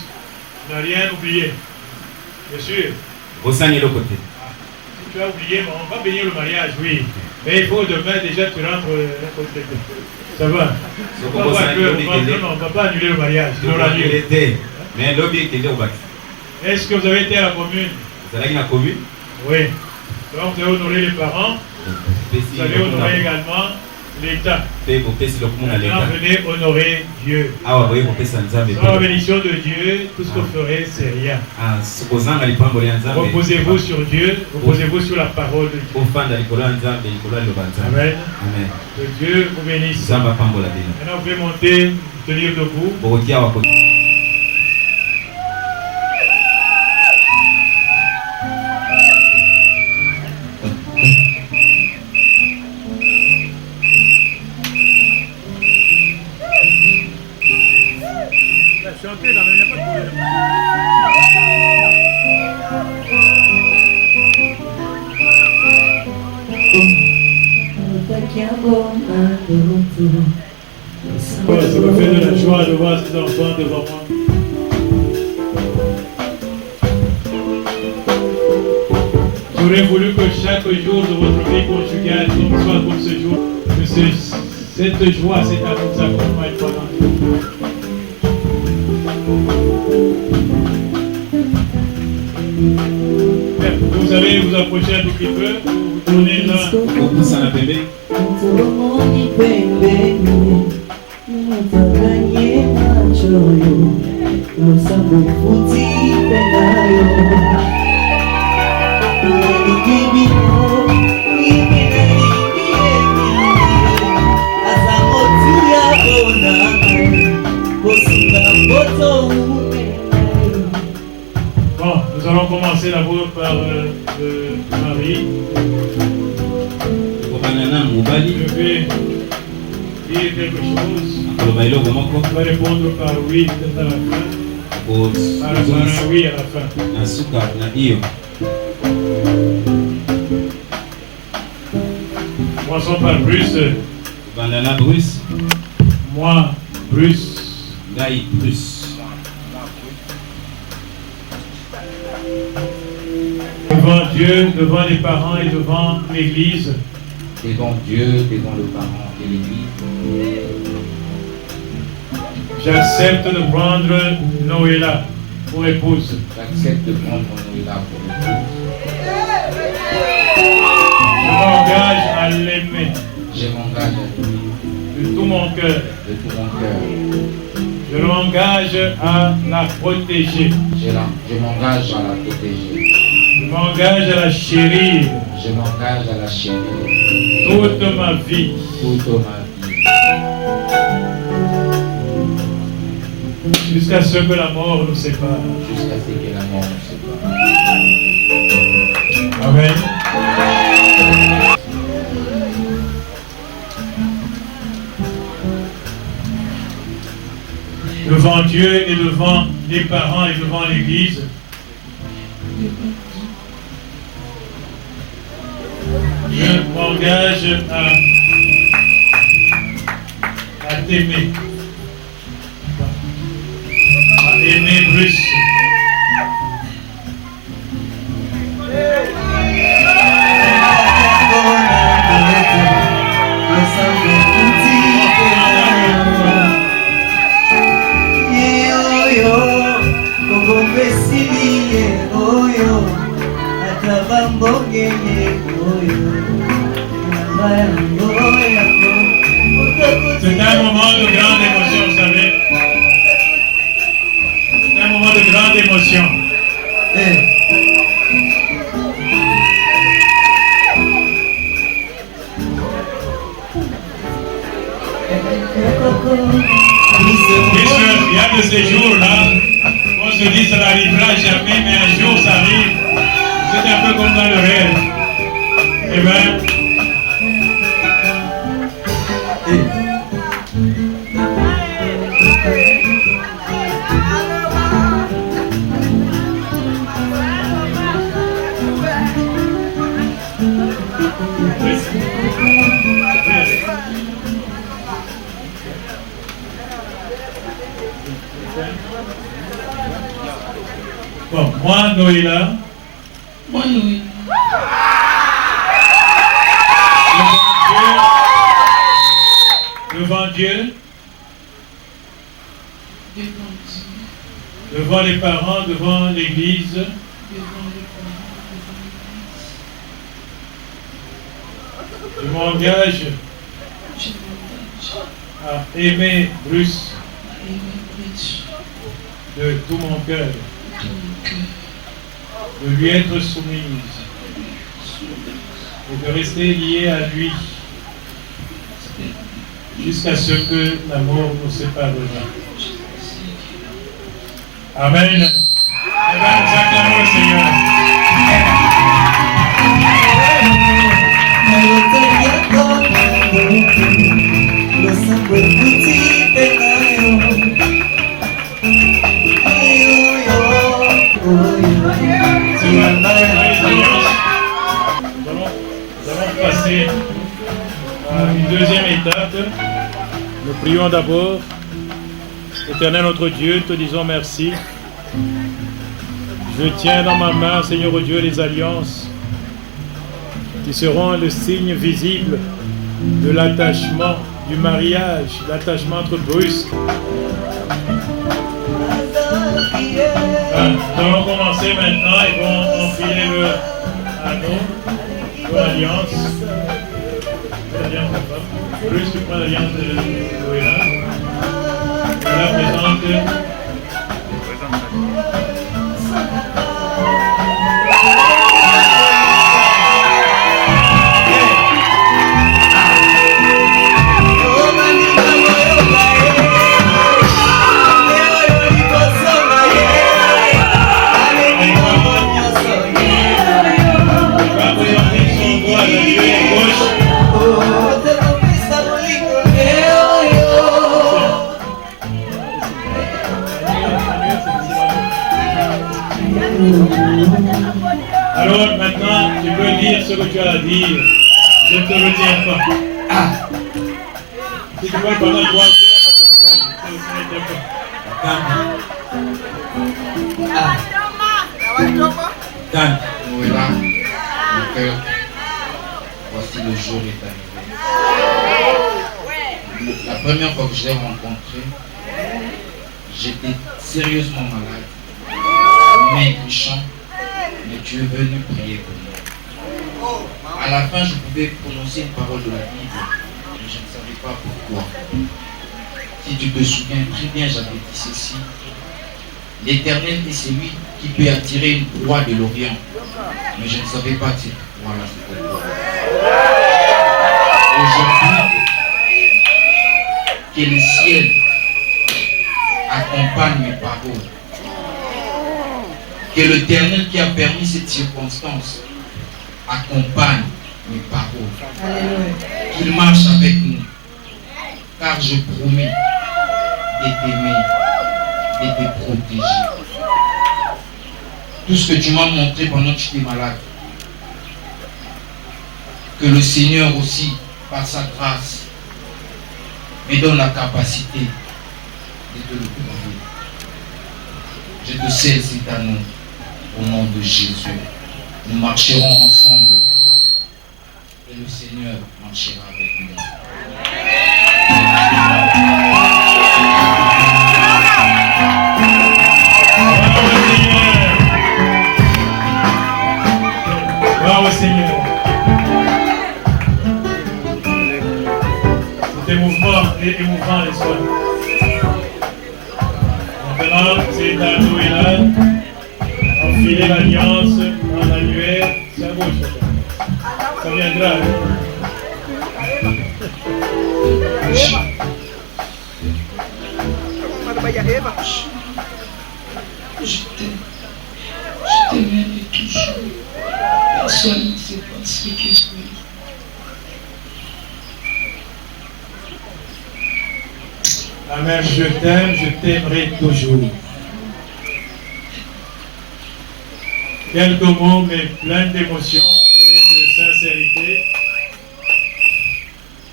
On n'a rien oublié. Bien sûr. bosani eloko te. Si tu as oublié, bon, on va bénir le mariage, oui. Mais il faut demain déjà tu rentres. Ça va? Soko On va, bosani lobi non, kende non, on ne va pas annuler le mariage. On va l'annuler. tokokende te mais lobi ekende obaki Est-ce que vous avez été à la commune? ozalaki na commune. Oui. Donc vous avez honoré les parents. Vous avez honoré également l'État. Maintenant, venez honorer Dieu. Sans la bénédiction de Dieu, tout ce que vous ferez, c'est rien. Reposez-vous sur Dieu, reposez-vous sur la parole de Dieu. Amen. Que Dieu vous bénisse. Maintenant, vous pouvez monter, tenir debout. Chantez, là, il n'y a pas de problème. Ça me fait de la joie de voir ces enfants devant moi. J'aurais voulu que chaque jour de votre vie conjugale soit comme ce jour, que cette joie, cet amour s'accompagne pendant tout. Vous allez vous approcher un tout petit peu, vous tournez là. Bon, nous allons commencer d'abord par le mari. Je vais dire quelque chose. On va répondre par oui peut-être à la fin. Par un oui à la fin. Commençons par Bruce. Moi, Bruce. Devant Dieu, devant les parents et devant l'Église. Devant Dieu, devant les parents et l'Église. J'accepte de prendre Noéla pour épouse. J'accepte de prendre Noéla pour épouse. Je m'engage à l'aimer. Je m'engage à l'aimer. De tout mon cœur. De tout mon cœur. Je m'engage à la protéger. Je m'engage à la protéger. Je m'engage à la chérir. Je m'engage à la chérir. Toute ma vie. Toute ma vie. Jusqu'à ce que la mort nous sépare. Jusqu'à ce que la mort nous sépare. Amen. Devant Dieu et devant les parents et devant l'Église, je m'engage à t'aimer. À aimer Bruce. C'est un moment de grande émotion, vous savez. C'est un moment de grande émotion. Il y a de ces jours-là, on se dit ça n'arrivera jamais, mais un jour ça arrive. C'est un peu comme dans le rêve. Amen. Bon, moi, Noéla. Moi, Noéla. Devant Dieu. Devant les parents, devant l'Église. Je m'engage à aimer Bruce de tout mon cœur, de lui être soumise et de rester lié à lui jusqu'à ce que la mort nous séparera. Amen. Eh bien, nous acclamons le Seigneur. Nous allons passer à une deuxième étape. Nous prions d'abord. Éternel notre Dieu, te disons merci. Je tiens dans ma main, Seigneur au Dieu, les alliances qui seront le signe visible de l'attachement, du mariage, l'attachement entre Bruce. Nous allons commencer maintenant et vont enfiler le anneau de l'alliance. Bruce, tu prends l'alliance de Noëlla. Je la présente. Alors maintenant, tu peux dire ce que tu as à dire. Je ne te retiens pas. Si tu vois pendant 3 heures, ça te regarde, je ne te retiens pas. Noëlla, mon cœur, voici le jour est arrivé. La première fois que je l'ai rencontré, j'étais sérieusement malade, maigrichant, mais tu es venu prier pour moi. À la fin, je pouvais prononcer une parole de la Bible, mais je ne savais pas pourquoi. Si tu te souviens très bien, j'avais dit ceci. L'Éternel est celui qui peut attirer une proie de l'Orient, mais je ne savais pas cette proie-là, c'était quoi. Aujourd'hui, que le ciel accompagne mes paroles. Que l'Éternel qui a permis cette circonstance accompagne mes paroles. Qu'il marche avec nous. Car je promets de t'aimer, de te protéger. Tout ce que tu m'as montré pendant que tu étais malade. Que le Seigneur aussi, par sa grâce, me donne la capacité de te le prouver. Je te scelle cet anneau au nom de Jésus. Nous marcherons ensemble et le Seigneur marchera avec nous. Gloire au Seigneur. C'est émouvant les soins. Maintenant, c'est à Noëlla. Enfiler l'alliance dans l'annuaire, c'est à gauche. Ça viendra. Je t'aimais toujours. Personne ne sait pas ce que je veux. Amen. Je t'aime, je t'aimerai toujours. Quelques mots, mais pleins d'émotion et de sincérité.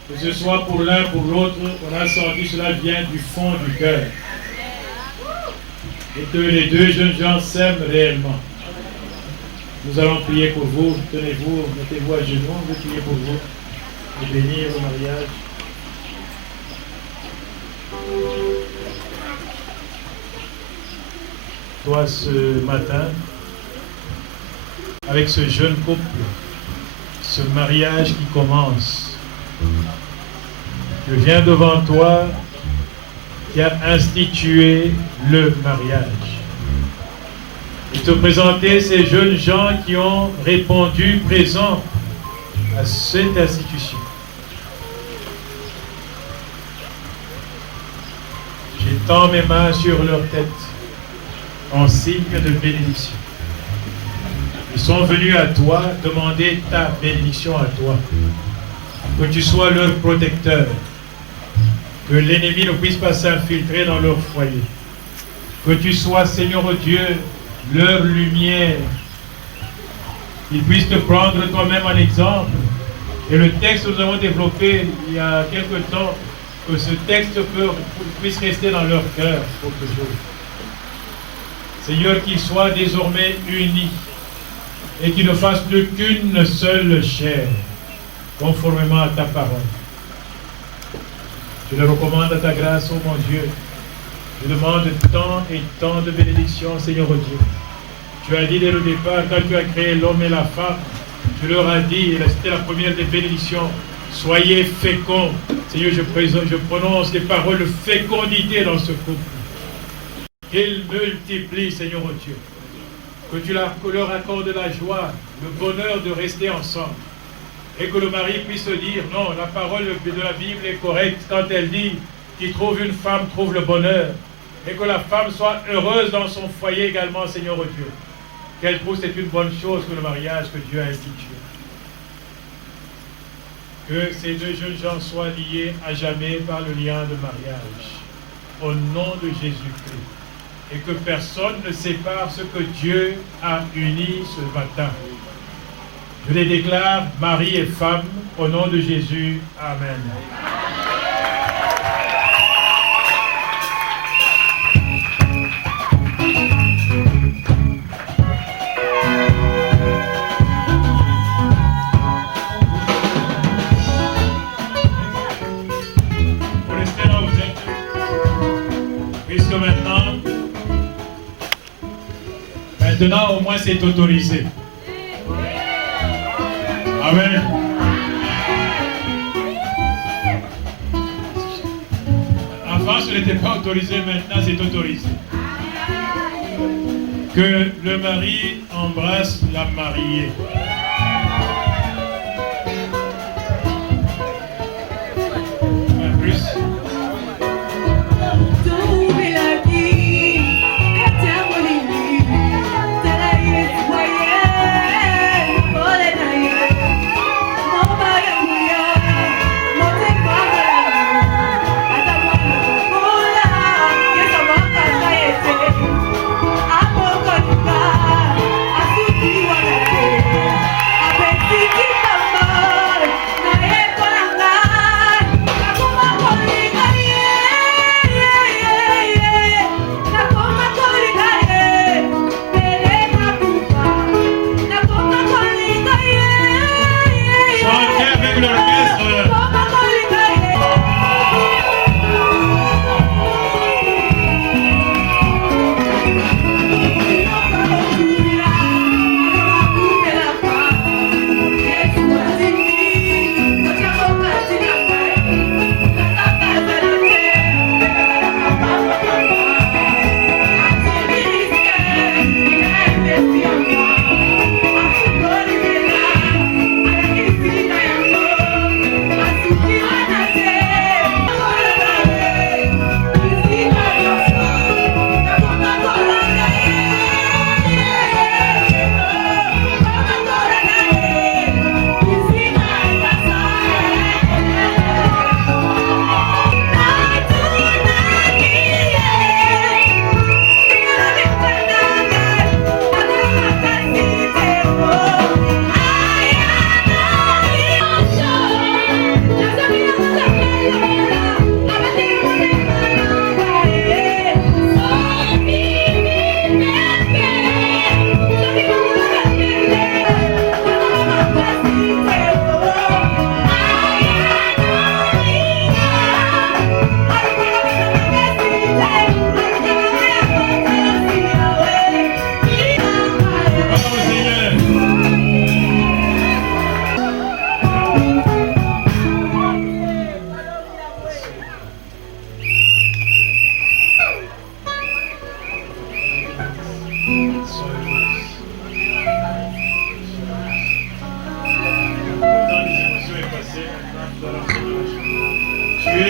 Que ce soit pour l'un, pour l'autre, on a senti cela vient du fond du cœur. Et que les deux jeunes gens s'aiment réellement. Nous allons prier pour vous. Tenez-vous, mettez-vous à genoux, je vais prier pour vous et bénir le mariage. Toi, ce matin, avec ce jeune couple, ce mariage qui commence, Je viens devant toi qui a institué le mariage. Et te présenter ces jeunes gens qui ont répondu présent à cette institution. J'étends mes mains sur leur tête en signe de bénédiction. Ils sont venus à toi demander ta bénédiction à toi. Que tu sois leur protecteur. Que l'ennemi ne puisse pas s'infiltrer dans leur foyer. Que tu sois, Seigneur Dieu, leur lumière. Qu'ils puissent te prendre toi-même en exemple. Et le texte que nous avons développé il y a quelque temps, que ce texte puisse rester dans leur cœur pour toujours. Seigneur, qu'ils soient désormais unis et qu'ils ne fassent plus qu'une seule chair, conformément à ta parole. Je le recommande à ta grâce, ô mon Dieu. Je demande tant et tant de bénédictions, Seigneur Dieu. Tu as dit dès le départ, quand tu as créé l'homme et la femme, tu leur as dit, et c'était la première des bénédictions, soyez féconds. Seigneur, je prononce des paroles de fécondité dans ce couple. Qu'il multiplie, Seigneur Dieu. Que tu leur accordes la joie, le bonheur de rester ensemble. Et que le mari puisse dire, non, la parole de la Bible est correcte quand elle dit qu'il trouve une femme, trouve le bonheur. Et que la femme soit heureuse dans son foyer également, Seigneur Dieu. Qu'elle trouve c'est une bonne chose que le mariage que Dieu a institué. Que ces deux jeunes gens soient liés à jamais par le lien de mariage. Au nom de Jésus-Christ. Et que personne ne sépare ce que Dieu a uni ce matin. Je les déclare mari et femme au nom de Jésus. Amen. Vous restez là où vous êtes. Puisque maintenant au moins c'est autorisé. Amen. Avant, ce n'était pas autorisé, maintenant c'est autorisé. Que le mari embrasse la mariée. Un plus.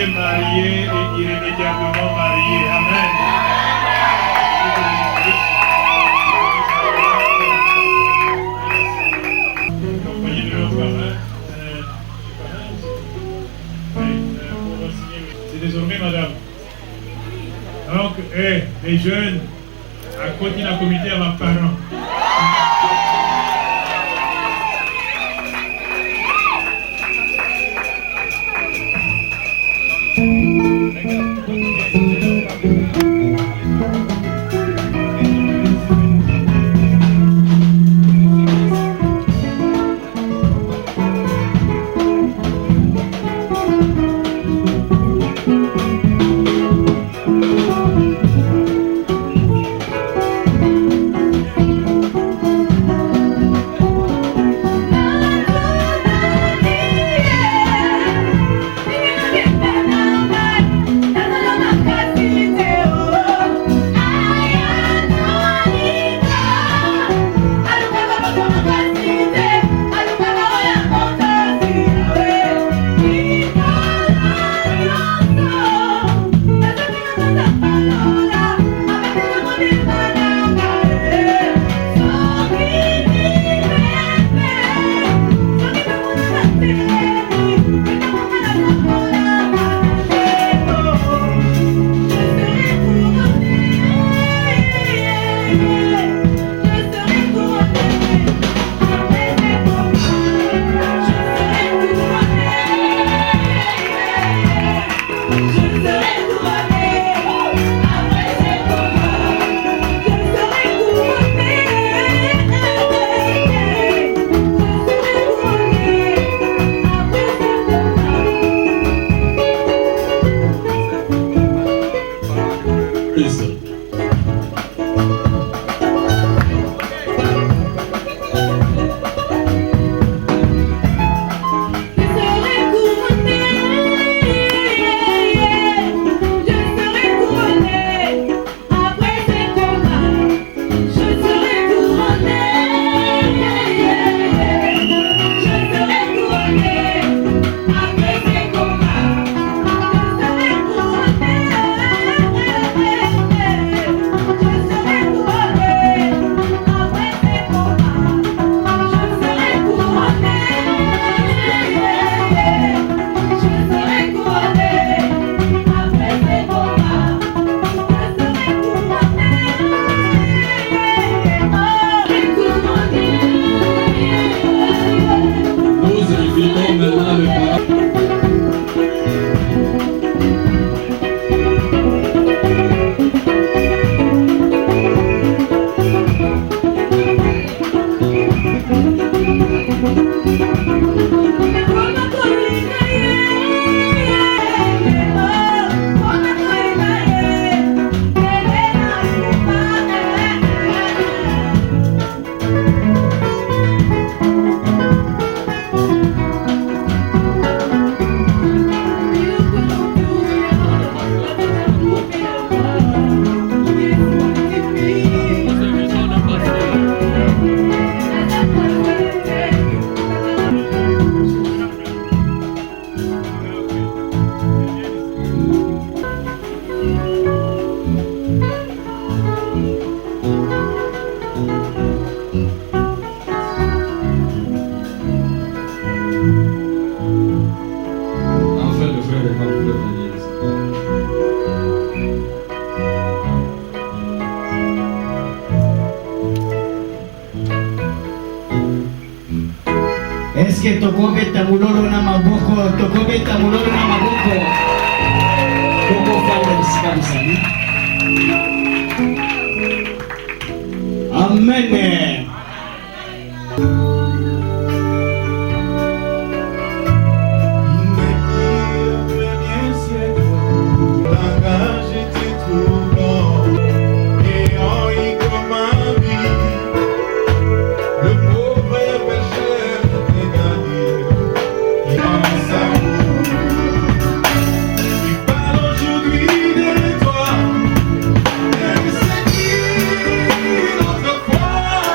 est marié et irrémédiablement marié. Amen. Compagnie de leur parrain. C'est désormais madame. Donc, les jeunes, à côté de la communauté à mes parents. Eske tokobeta mulolo na maboko, tokobeta mulolo na maboko. Koko fanya msikalisani. Amen. Notre foi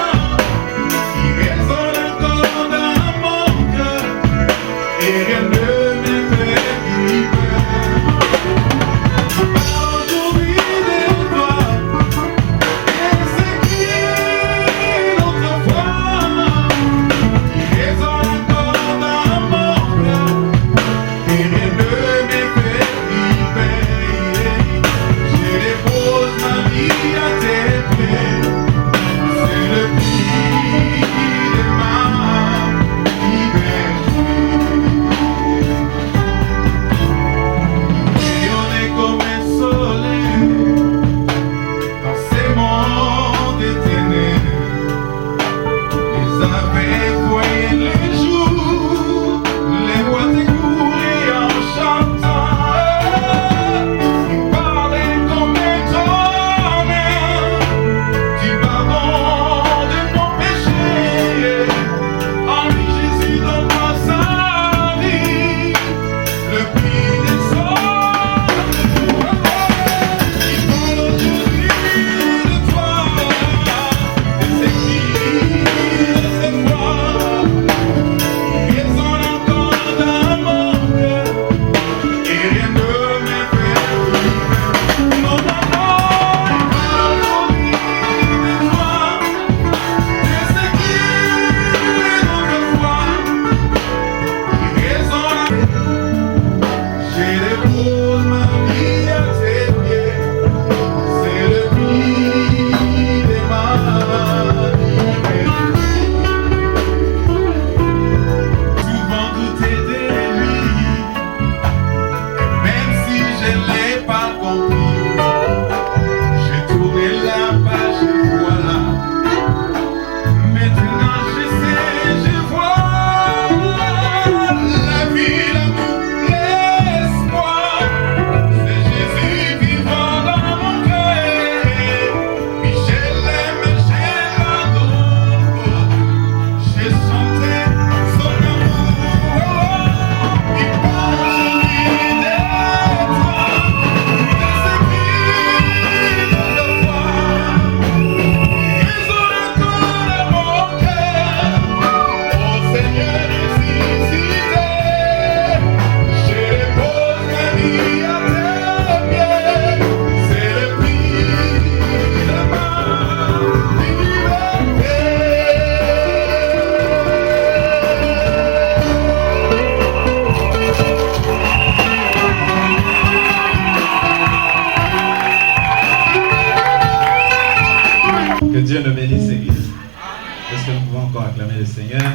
Seigneur.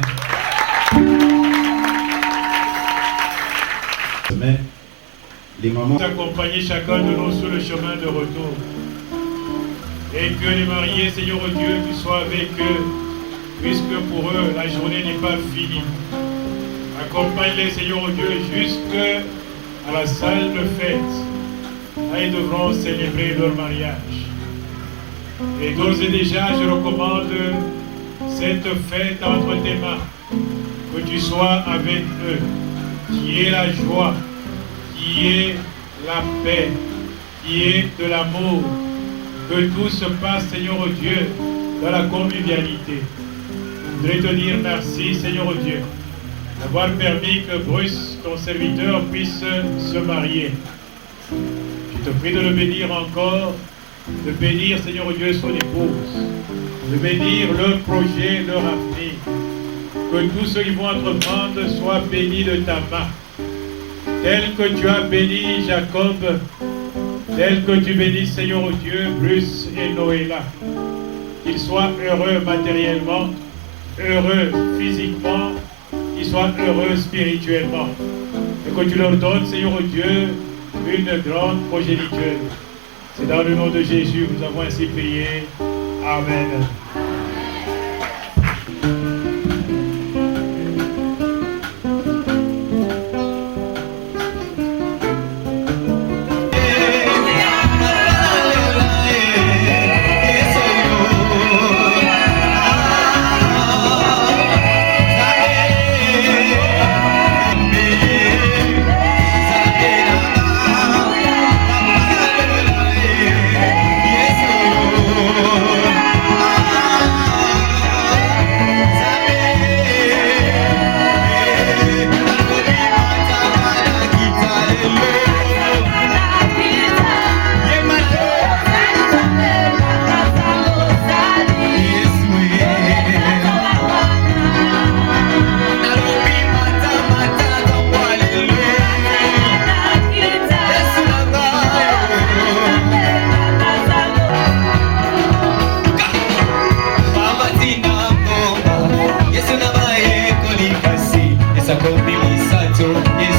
Les mamans accompagner chacun de nous sur le chemin de retour. Et que les mariés, Seigneur Dieu, tu sois avec eux, puisque pour eux, la journée n'est pas finie. Accompagne-les, Seigneur Dieu, jusqu'à la salle de fête. Là, ils devront célébrer leur mariage. Et d'ores et déjà, je recommande cette fête entre tes mains. Que tu sois avec eux, qui est la joie, qui est la paix, qui est de l'amour. Que tout se passe, Seigneur Dieu, dans la convivialité. Je voudrais te dire merci, Seigneur Dieu, d'avoir permis que Bruce, ton serviteur, puisse se marier. Je te prie de le bénir encore, de bénir, Seigneur Dieu, son épouse, de bénir leur projet, leur avenir. Que tous ceux qui vont entreprendre soient bénis de ta main. Tel que tu as béni Jacob, tel que tu bénis, Seigneur Dieu, Bruce et Noéla. Qu'ils soient heureux matériellement, heureux physiquement, qu'ils soient heureux spirituellement. Et que tu leur donnes, Seigneur Dieu, une grande progéniture. C'est dans le nom de Jésus que nous avons ainsi prié. Amen. Yes,